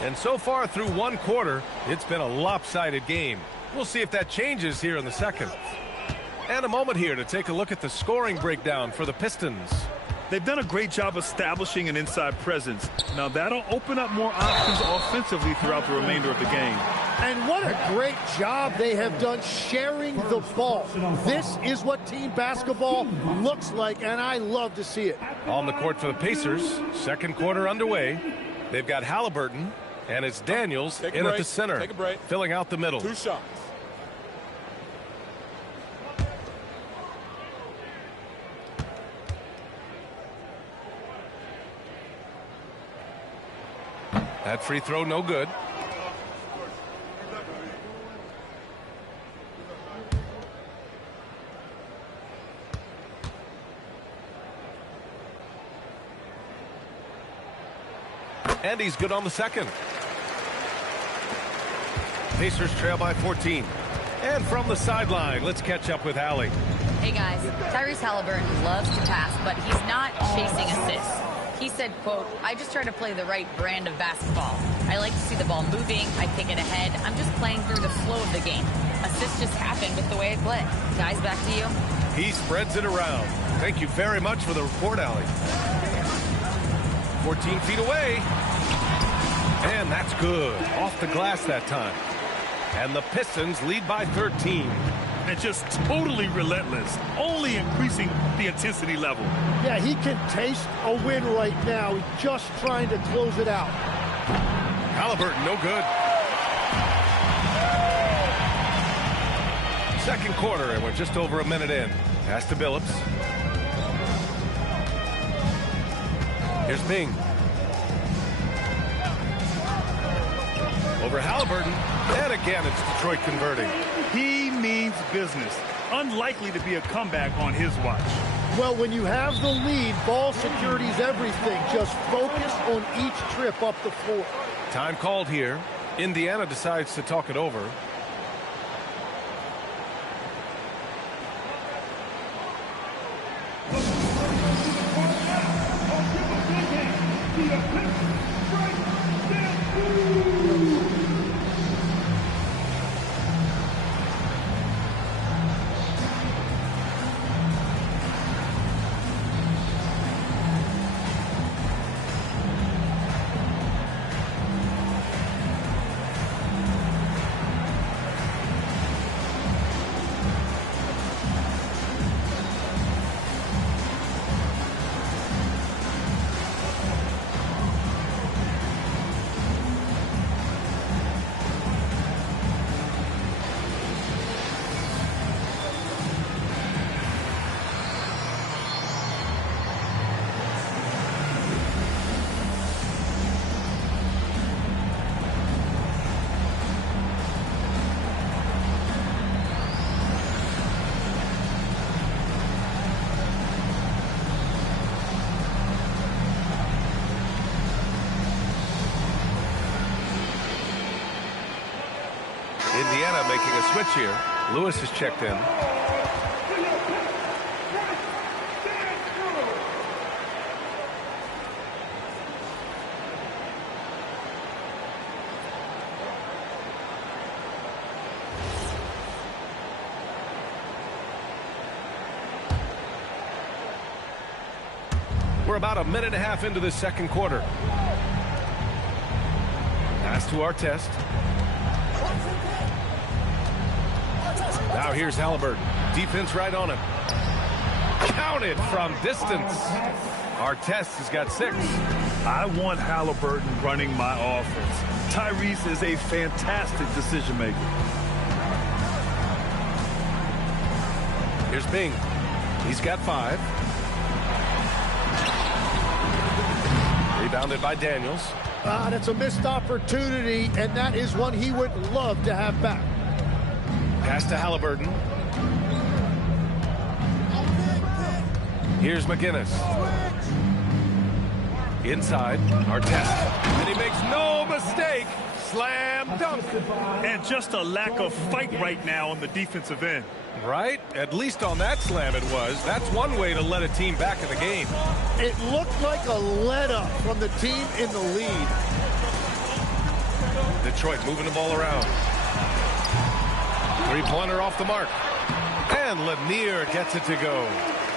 And so far through one quarter, it's been a lopsided game. We'll see if that changes here in the second. And a moment here to take a look at the scoring breakdown for the Pistons. They've done a great job establishing an inside presence. Now that'll open up more options offensively throughout the remainder of the game. And what a great job they have done sharing the ball. This is what team basketball looks like, and I love to see it. On the court for the Pacers, second quarter underway. They've got Halliburton, and it's Daniels in at the center, filling out the middle. 2 shots. That free throw no good. And he's good on the second. Pacers trail by 14. And from the sideline, let's catch up with Allie. Hey guys, Tyrese Halliburton loves to pass, but he's not chasing assists. He said, quote, "I just try to play the right brand of basketball. I like to see the ball moving. I kick it ahead. I'm just playing through the flow of the game. Assists just happen with the way I play." Guys, back to you. He spreads it around. Thank you very much for the report, Allie. 14 feet away. And that's good. Off the glass that time. And the Pistons lead by 13. And just totally relentless, only increasing the intensity level. Yeah, he can taste a win right now. He's just trying to close it out. Halliburton, no good. Second quarter, and we're just over a minute in. Pass to Billups. Here's Bing. Over Halliburton. And again, it's Detroit converting. He means business. Unlikely to be a comeback on his watch. Well, when you have the lead, ball security's everything. Just focus on each trip up the floor. Time called here. Indiana decides to talk it over. Indiana making a switch here. Lewis is checked in. We're about a minute and a half into the second quarter. Pass to Artest. Now here's Halliburton. Defense right on him. Counted from distance. Artest has got 6. I want Halliburton running my offense. Tyrese is a fantastic decision maker. Here's Bing. He's got 5. Rebounded by Daniels. That's a missed opportunity, and that is one he would love to have back. Pass to Halliburton. Here's McGinnis. Inside, Artest. And he makes no mistake. Slam dunk. And just a lack of fight right now on the defensive end. Right? At least on that slam it was. That's one way to let a team back in the game. It looked like a let-up from the team in the lead. Detroit moving the ball around. Three-pointer off the mark. And Lanier gets it to go.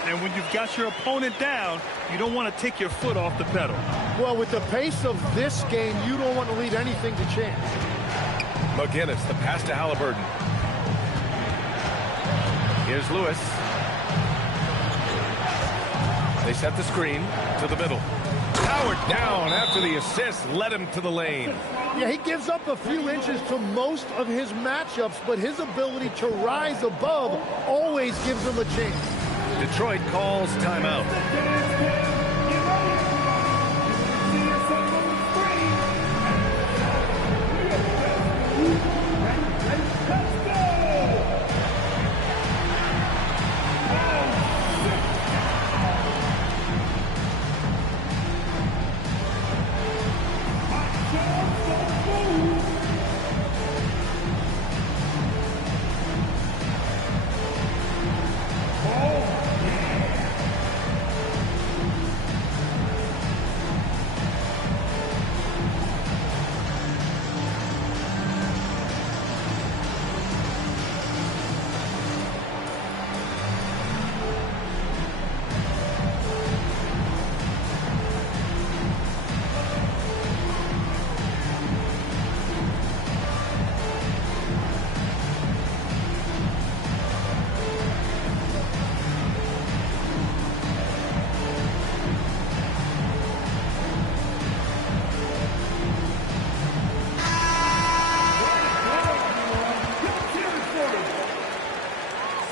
And when you've got your opponent down, you don't want to take your foot off the pedal. Well, with the pace of this game, you don't want to leave anything to chance. McGinnis, the pass to Halliburton. Here's Lewis. They set the screen to the middle. Howard down after the assist led him to the lane. Yeah, he gives up a few inches to most of his matchups, but his ability to rise above always gives him a chance. Detroit calls timeout.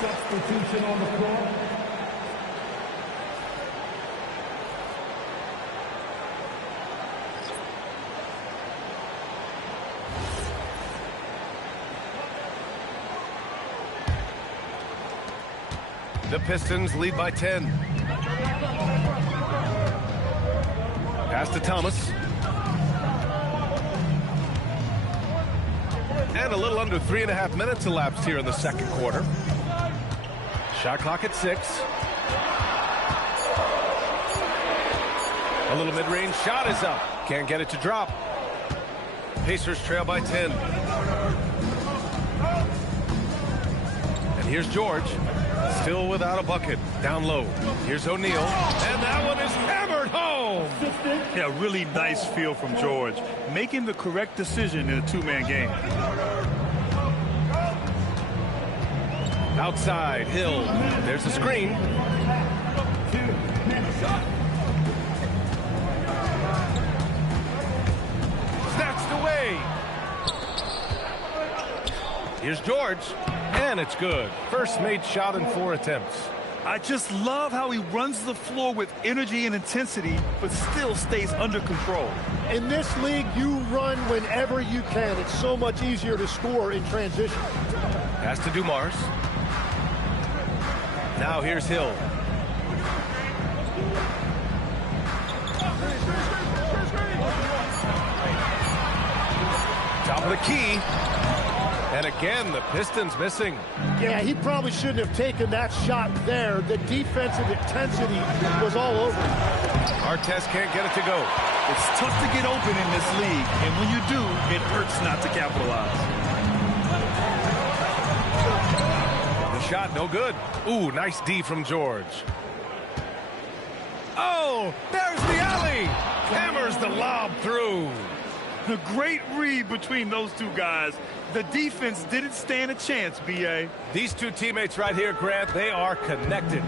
Substitution on the floor. The Pistons lead by 10. Pass to Thomas. And a little under 3.5 minutes elapsed here in the second quarter. Shot clock at 6. A little mid-range shot is up. Can't get it to drop. Pacers trail by 10. And here's George. Still without a bucket. Down low. Here's O'Neal. And that one is hammered home. Yeah, really nice feel from George. Making the correct decision in a two-man game. Outside, Hill. There's the screen. Snatched away. Here's George. And it's good. First made shot in 4 attempts. I just love how he runs the floor with energy and intensity, but still stays under control. In this league, you run whenever you can. It's so much easier to score in transition. Pass to Dumars. Now here's Hill. Top of the key. And again, the Pistons missing. Yeah, he probably shouldn't have taken that shot there. The defensive intensity was all over. Artest can't get it to go. It's tough to get open in this league, and when you do, it hurts not to capitalize. The shot, no good. Ooh, nice D from George. Oh, there's the alley. Hammers the lob through. A great read between those two guys. The defense didn't stand a chance, B.A. These two teammates right here, Grant, they are connected.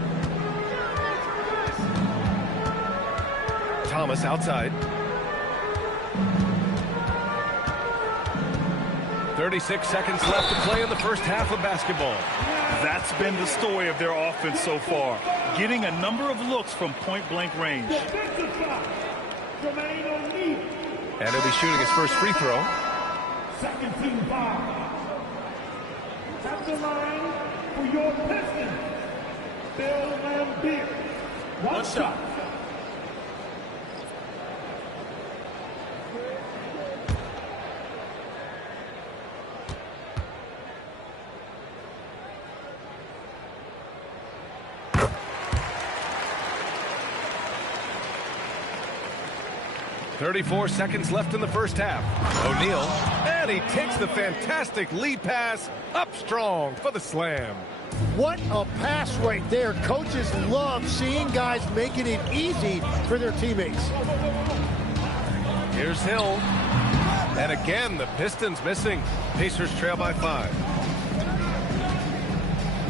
Thomas outside. 36 seconds left to play in the first half of basketball. That's been the story of their offense so far, getting a number of looks from point-blank range. And he'll be shooting his first free throw. Second team foul. At the line for your Pistons, Bill Lambier. One shot. .34 seconds left in the first half. O'Neal, and he takes the fantastic lead pass up strong for the slam. What a pass right there. Coaches love seeing guys making it easy for their teammates. Here's Hill. And again, the Pistons missing. Pacers trail by 5.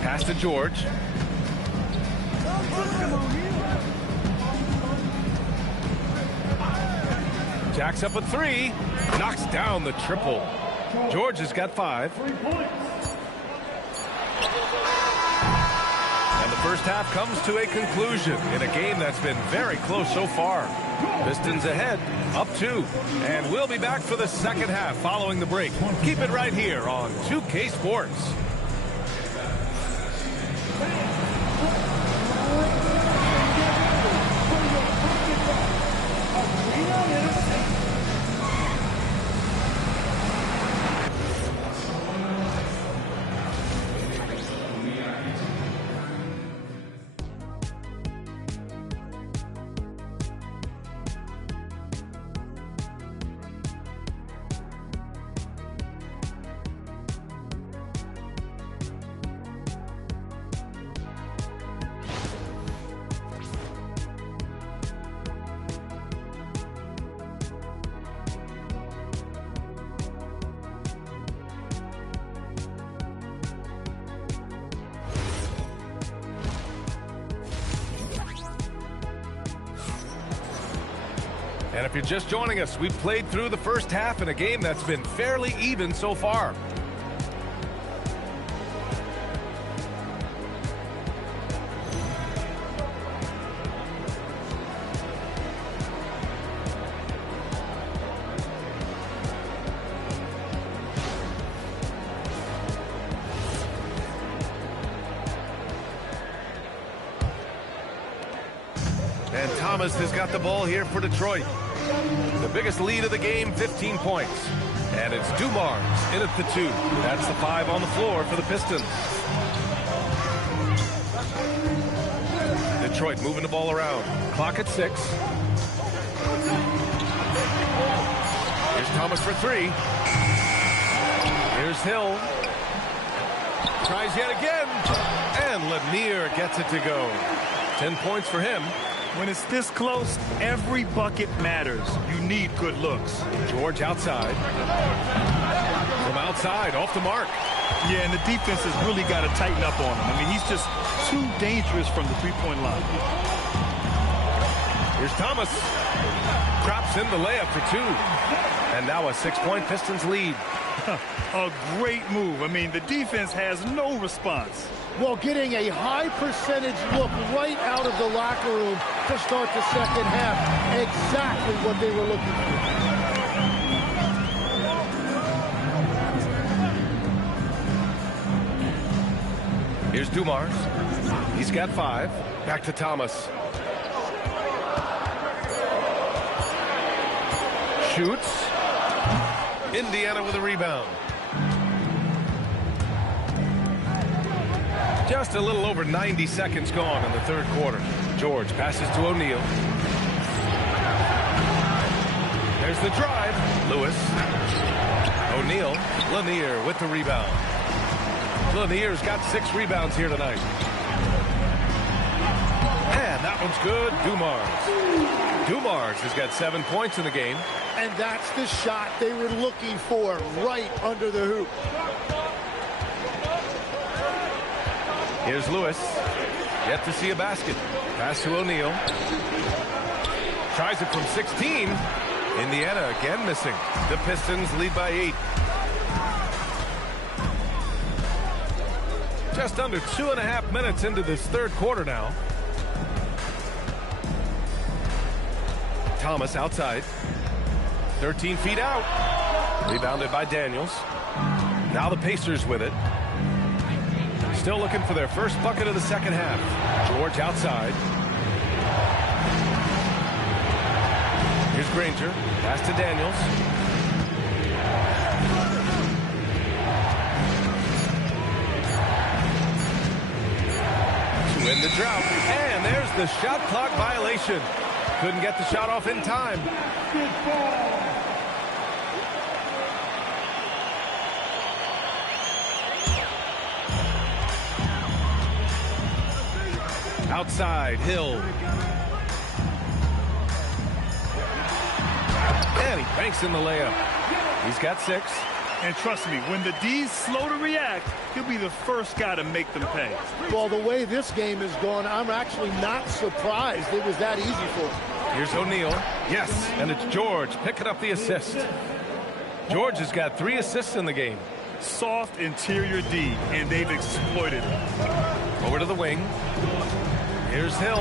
Pass to George. Jacks up a 3. Knocks down the triple. George has got 5. And the first half comes to a conclusion in a game that's been very close so far. Pistons ahead, up 2. And we'll be back for the second half following the break. Keep it right here on 2K Sports. And if you're just joining us, we've played through the first half in a game that's been fairly even so far. And Thomas has got the ball here for Detroit. The biggest lead of the game, 15 points. And it's Dumars in at the 2. That's the 5 on the floor for the Pistons. Detroit moving the ball around. Clock at 6. Here's Thomas for 3. Here's Hill. Tries yet again. And Lanier gets it to go. 10 points for him. When it's this close, every bucket matters. You need good looks. George outside. From outside, off the mark. Yeah, and the defense has really got to tighten up on him. I mean, he's just too dangerous from the three-point line. Here's Thomas. Drops in the layup for 2. And now a 6-point Pistons lead. A great move. I mean, the defense has no response. Well, getting a high percentage look right out of the locker room to start the second half. Exactly what they were looking for. Here's Dumars. He's got 5. Back to Thomas. Shoots. Indiana with a rebound. Just a little over 90 seconds gone in the third quarter. George passes to O'Neal. There's the drive. Lewis. O'Neal. Lanier with the rebound. Lanier's got 6 rebounds here tonight. And that one's good. Dumars has got 7 points in the game. And that's the shot they were looking for, right under the hoop. Here's Lewis. Yet to see a basket. Pass to O'Neal. Tries it from 16. Indiana again missing. The Pistons lead by 8. Just under 2.5 minutes into this third quarter now. Thomas outside. 13 feet out. Rebounded by Daniels. Now the Pacers with it. Still looking for their first bucket of the second half. George outside. Here's Granger. Pass to Daniels. To end the drought. And there's the shot clock violation. Couldn't get the shot off in time. Outside, Hill. And he banks in the layup. He's got 6. And trust me, when the D's slow to react, he'll be the first guy to make them pay. Well, the way this game is going, I'm actually not surprised it was that easy for him. Here's O'Neal. Yes, and it's George picking up the assist. George has got 3 assists in the game. Soft interior D, and they've exploited it. Over to the wing. Here's Hill.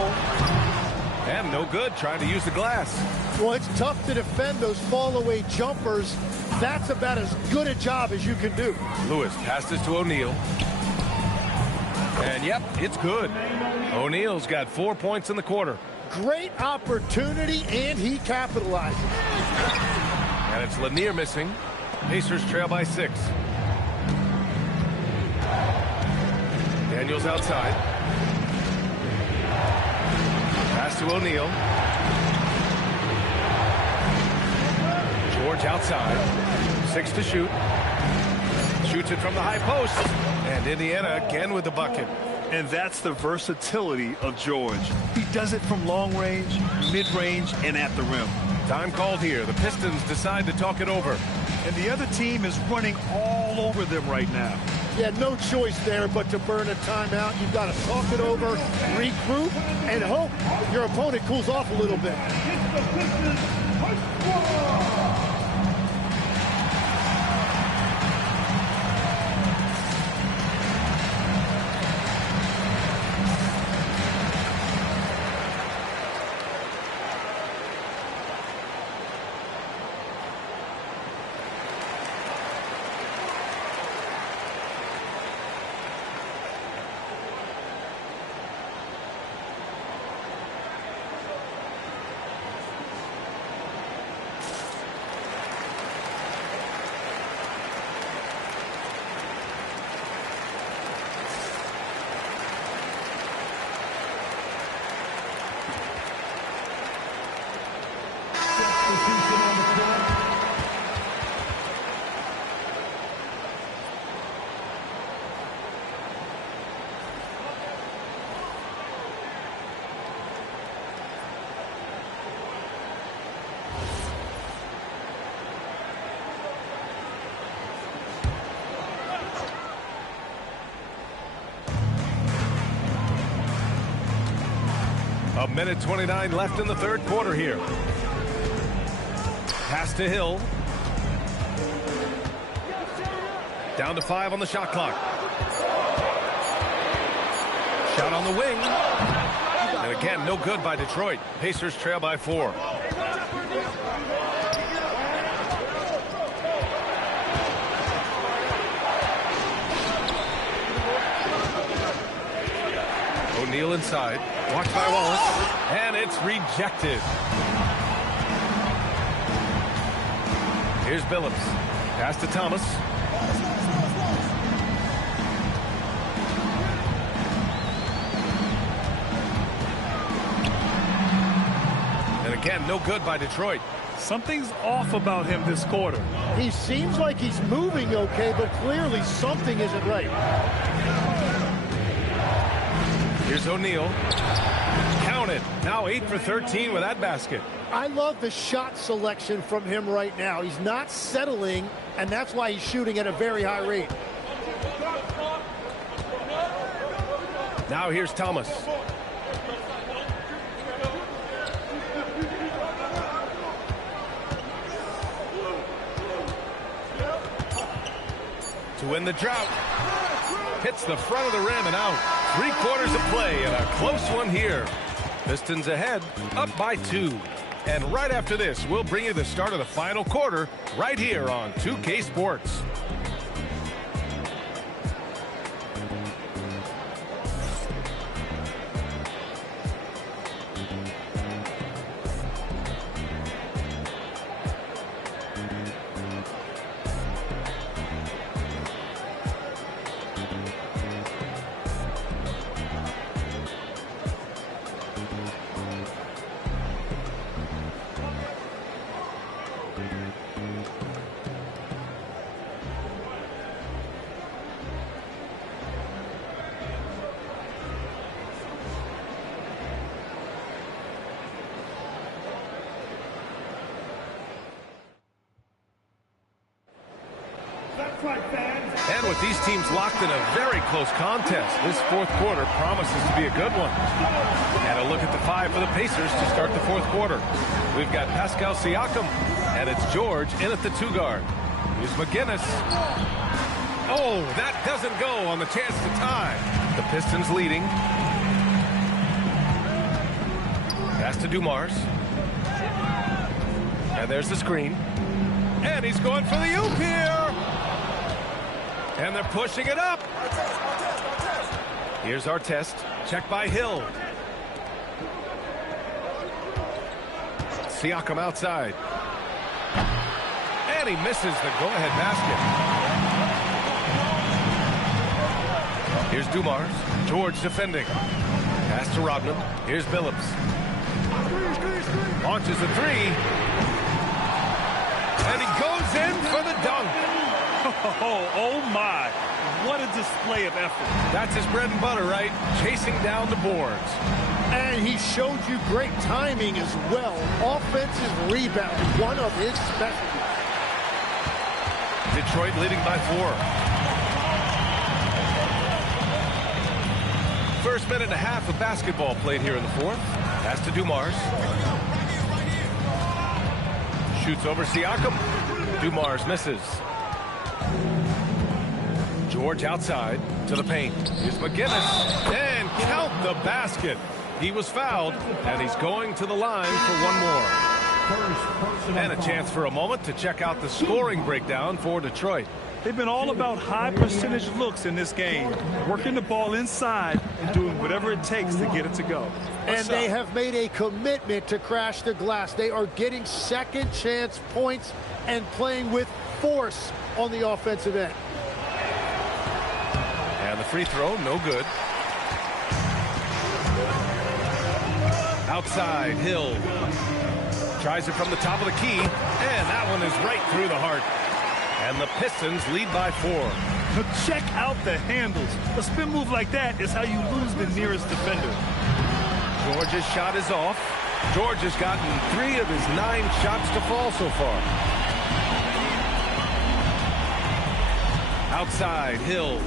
And no good, trying to use the glass. Well, it's tough to defend those fall-away jumpers. That's about as good a job as you can do. Lewis passes to O'Neal. And yep, it's good. O'Neal's got 4 points in the quarter. Great opportunity, and he capitalizes. And it's Lanier missing. Pacers trail by 6. Daniels outside. Pass to O'Neal. George outside. 6 to shoot. Shoots it from the high post. And Indiana again with the bucket. And that's the versatility of George. He does it from long range, mid-range, and at the rim. Time called here. The Pistons decide to talk it over. And the other team is running all over them right now. Yeah, no choice there but to burn a timeout. You've got to talk it over, regroup, and hope your opponent cools off a little bit. substitution on the floor. A minute 29 left in the third quarter here. Pass to Hill. Down to 5 on the shot clock. Shot on the wing. And again, no good by Detroit. Pacers trail by 4. O'Neal inside. Watched by Wallace. And it's rejected. Here's Billups. Pass to Thomas. And again, no good by Detroit. Something's off about him this quarter. He seems like he's moving okay, but clearly something isn't right. Here's O'Neal. Counted. Now 8 for 13 with that basket. I love the shot selection from him right now. He's not settling, and that's why he's shooting at a very high rate. Now here's Thomas. To win the drought. Hits the front of the rim and out. 3 quarters of play and a close one here. Pistons ahead, up by 2. And right after this, we'll bring you the start of the final quarter right here on 2K Sports. And with these teams locked in a very close contest, this fourth quarter promises to be a good one. And a look at the 5 for the Pacers to start the fourth quarter. We've got Pascal Siakam, and it's George in at the 2 guard. Here's McGinnis. Oh, that doesn't go on the chance to tie. The Pistons leading. Pass to Dumars. And there's the screen. And he's going for the oop here. And they're pushing it up. Here's our test. Check by Hill. Siakam outside. And he misses the go-ahead basket. Here's Dumars. George defending. Pass to Rodman. Here's Billups. Launches a 3. And he goes in for the dunk. Oh my. What a display of effort. That's his bread and butter, right? Chasing down the boards. And he showed you great timing as well. Offensive rebound, one of his specialties. Detroit leading by 4. First minute and a half of basketball played here in the fourth. Pass to Dumars. Shoots over Siakam. Dumars misses. George outside to the paint. Here's McGinnis. And count the basket. He was fouled, and he's going to the line for one more. And a chance for a moment to check out the scoring breakdown for Detroit. They've been all about high percentage looks in this game, working the ball inside and doing whatever it takes to get it to go. And they have made a commitment to crash the glass. They are getting second chance points and playing with force on the offensive end. And the free throw, no good. Outside, Hill. Tries it from the top of the key, and that one is right through the heart. And the Pistons lead by 4. But check out the handles. A spin move like that is how you lose the nearest defender. George's shot is off. George has gotten 3 of his 9 shots to fall so far. Outside, Hill.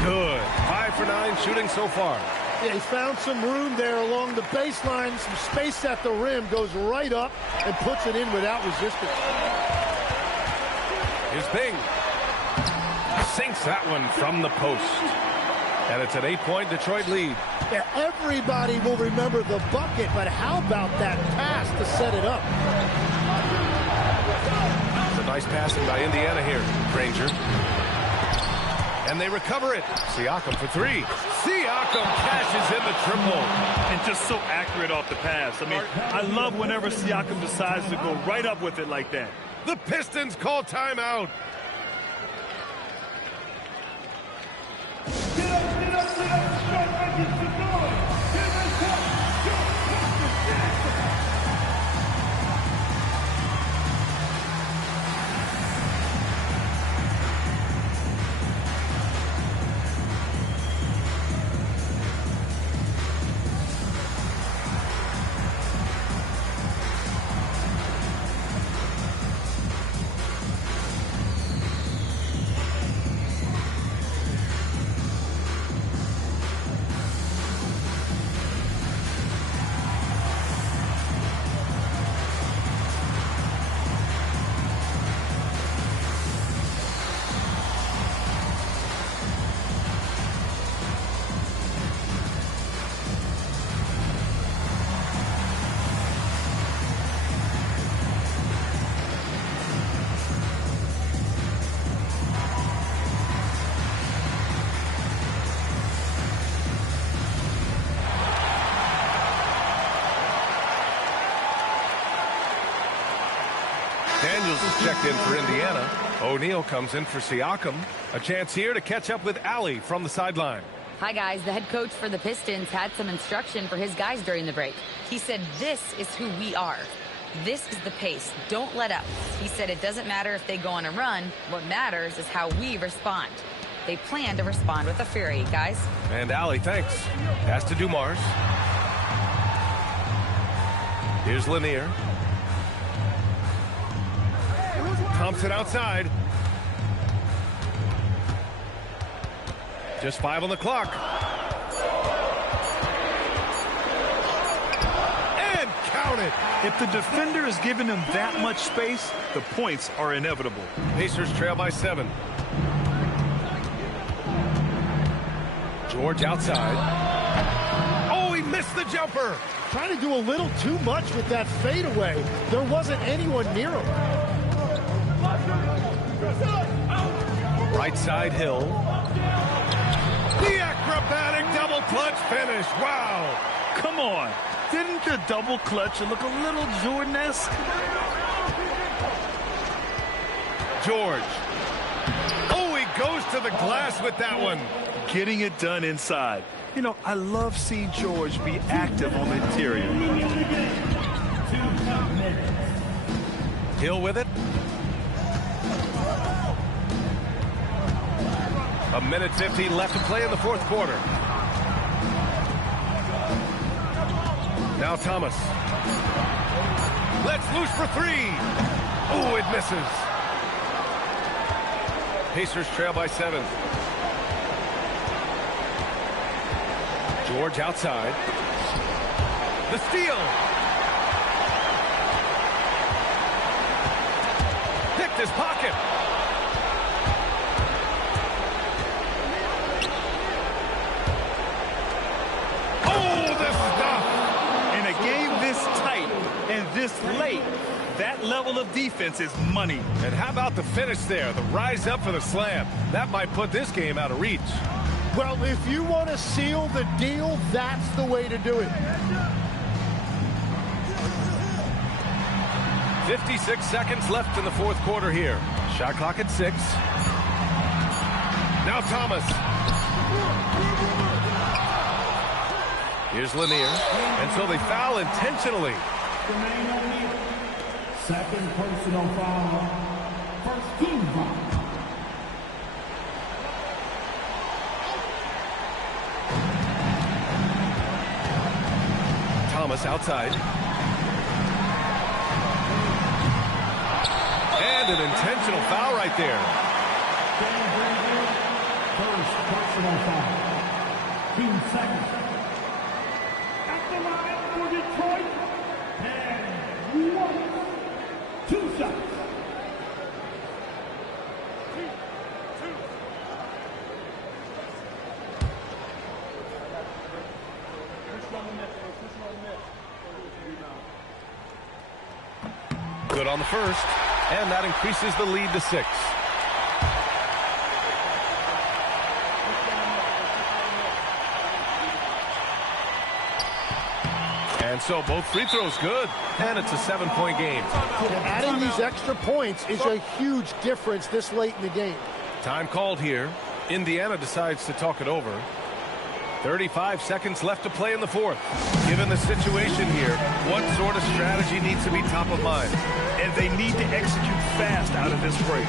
Good. 5 for 9 shooting so far. Yeah, he found some room there along the baseline, some space at the rim, goes right up and puts it in without resistance. Here's Bing. Sinks that one from the post. And it's an 8-point Detroit lead. Yeah, everybody will remember the bucket, but how about that pass to set it up? It's a nice passing by Indiana here, Granger. And they recover it. Siakam for 3. Siakam cashes in the triple. And just so accurate off the pass. I mean, I love whenever Siakam decides to go right up with it like that. The Pistons call timeout. Daniels is checked in for Indiana. O'Neal comes in for Siakam. A chance here to catch up with Allie from the sideline. Hi, guys. The head coach for the Pistons had some instruction for his guys during the break. He said, this is who we are. This is the pace. Don't let up. He said it doesn't matter if they go on a run. What matters is how we respond. They plan to respond with a fury, guys. And Allie, thanks. Pass to Dumars. Here's Lanier. Thompson outside. Just 5 on the clock. And count it. If the defender is giving him that much space, the points are inevitable. Pacers trail by 7. George outside. Oh, he missed the jumper. Trying to do a little too much with that fadeaway. There wasn't anyone near him. Right side, Hill. The acrobatic double clutch finish. Wow. Come on. Didn't the double clutch look a little Jordan-esque? George. Oh, he goes to the glass with that one. Getting it done inside. You know, I love seeing George be active on the interior. Hill with it. A minute 15 left to play in the fourth quarter. Now Thomas. Let's loose for 3. Oh, it misses. Pacers trail by 7. George outside. The steal. Picked his pocket. This late, that level of defense is money. And how about the finish there? The rise up for the slam. That might put this game out of reach. Well, if you want to seal the deal, that's the way to do it. 56 seconds left in the fourth quarter here. Shot clock at 6. Now Thomas. Here's Lanier. And so they foul intentionally. remain on the field. Second personal foul. First team foul. Thomas outside. And an intentional foul right there. First personal foul. Team second. At the line for Detroit. And 2 shots. Good on the first, and that increases the lead to 6. And so both free throws good, and it's a 7-point game. Adding these extra points is a huge difference this late in the game. Time called here. Indiana decides to talk it over. 35 seconds left to play in the fourth. Given the situation here, what sort of strategy needs to be top of mind? And they need to execute fast out of this break.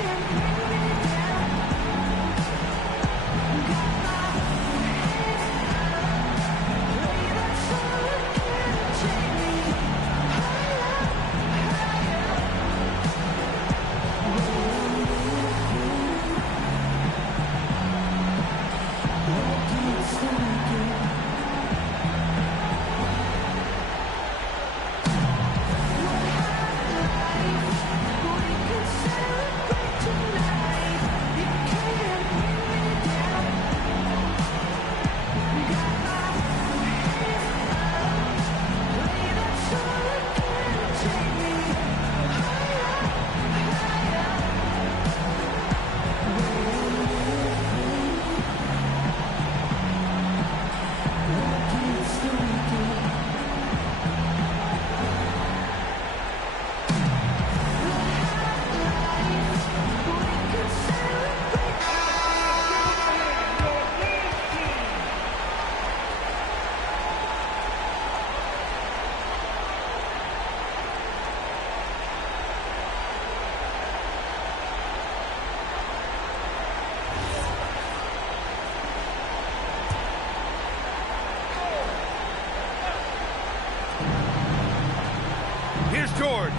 George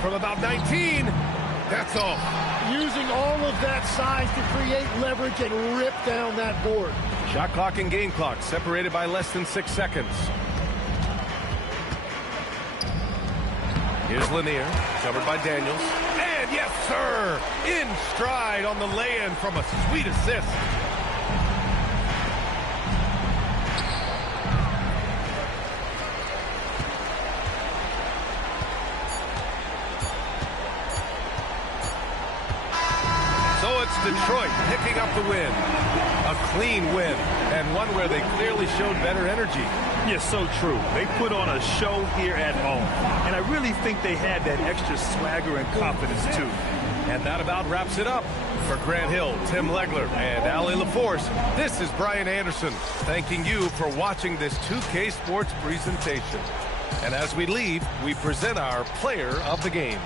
from about 19. That's all. Using all of that size to create leverage and rip down that board. Shot clock and game clock separated by less than 6 seconds. Here's Lanier, covered by Daniels. And yes, sir, in stride on the lay-in from a sweet assist. Detroit picking up the win. A clean win, and one where they clearly showed better energy. Yes, so true. They put on a show here at home, and I really think they had that extra swagger and confidence, too. And that about wraps it up. For Grant Hill, Tim Legler, and Ali LaForce, this is Brian Anderson, thanking you for watching this 2K Sports presentation. And as we leave, we present our player of the game.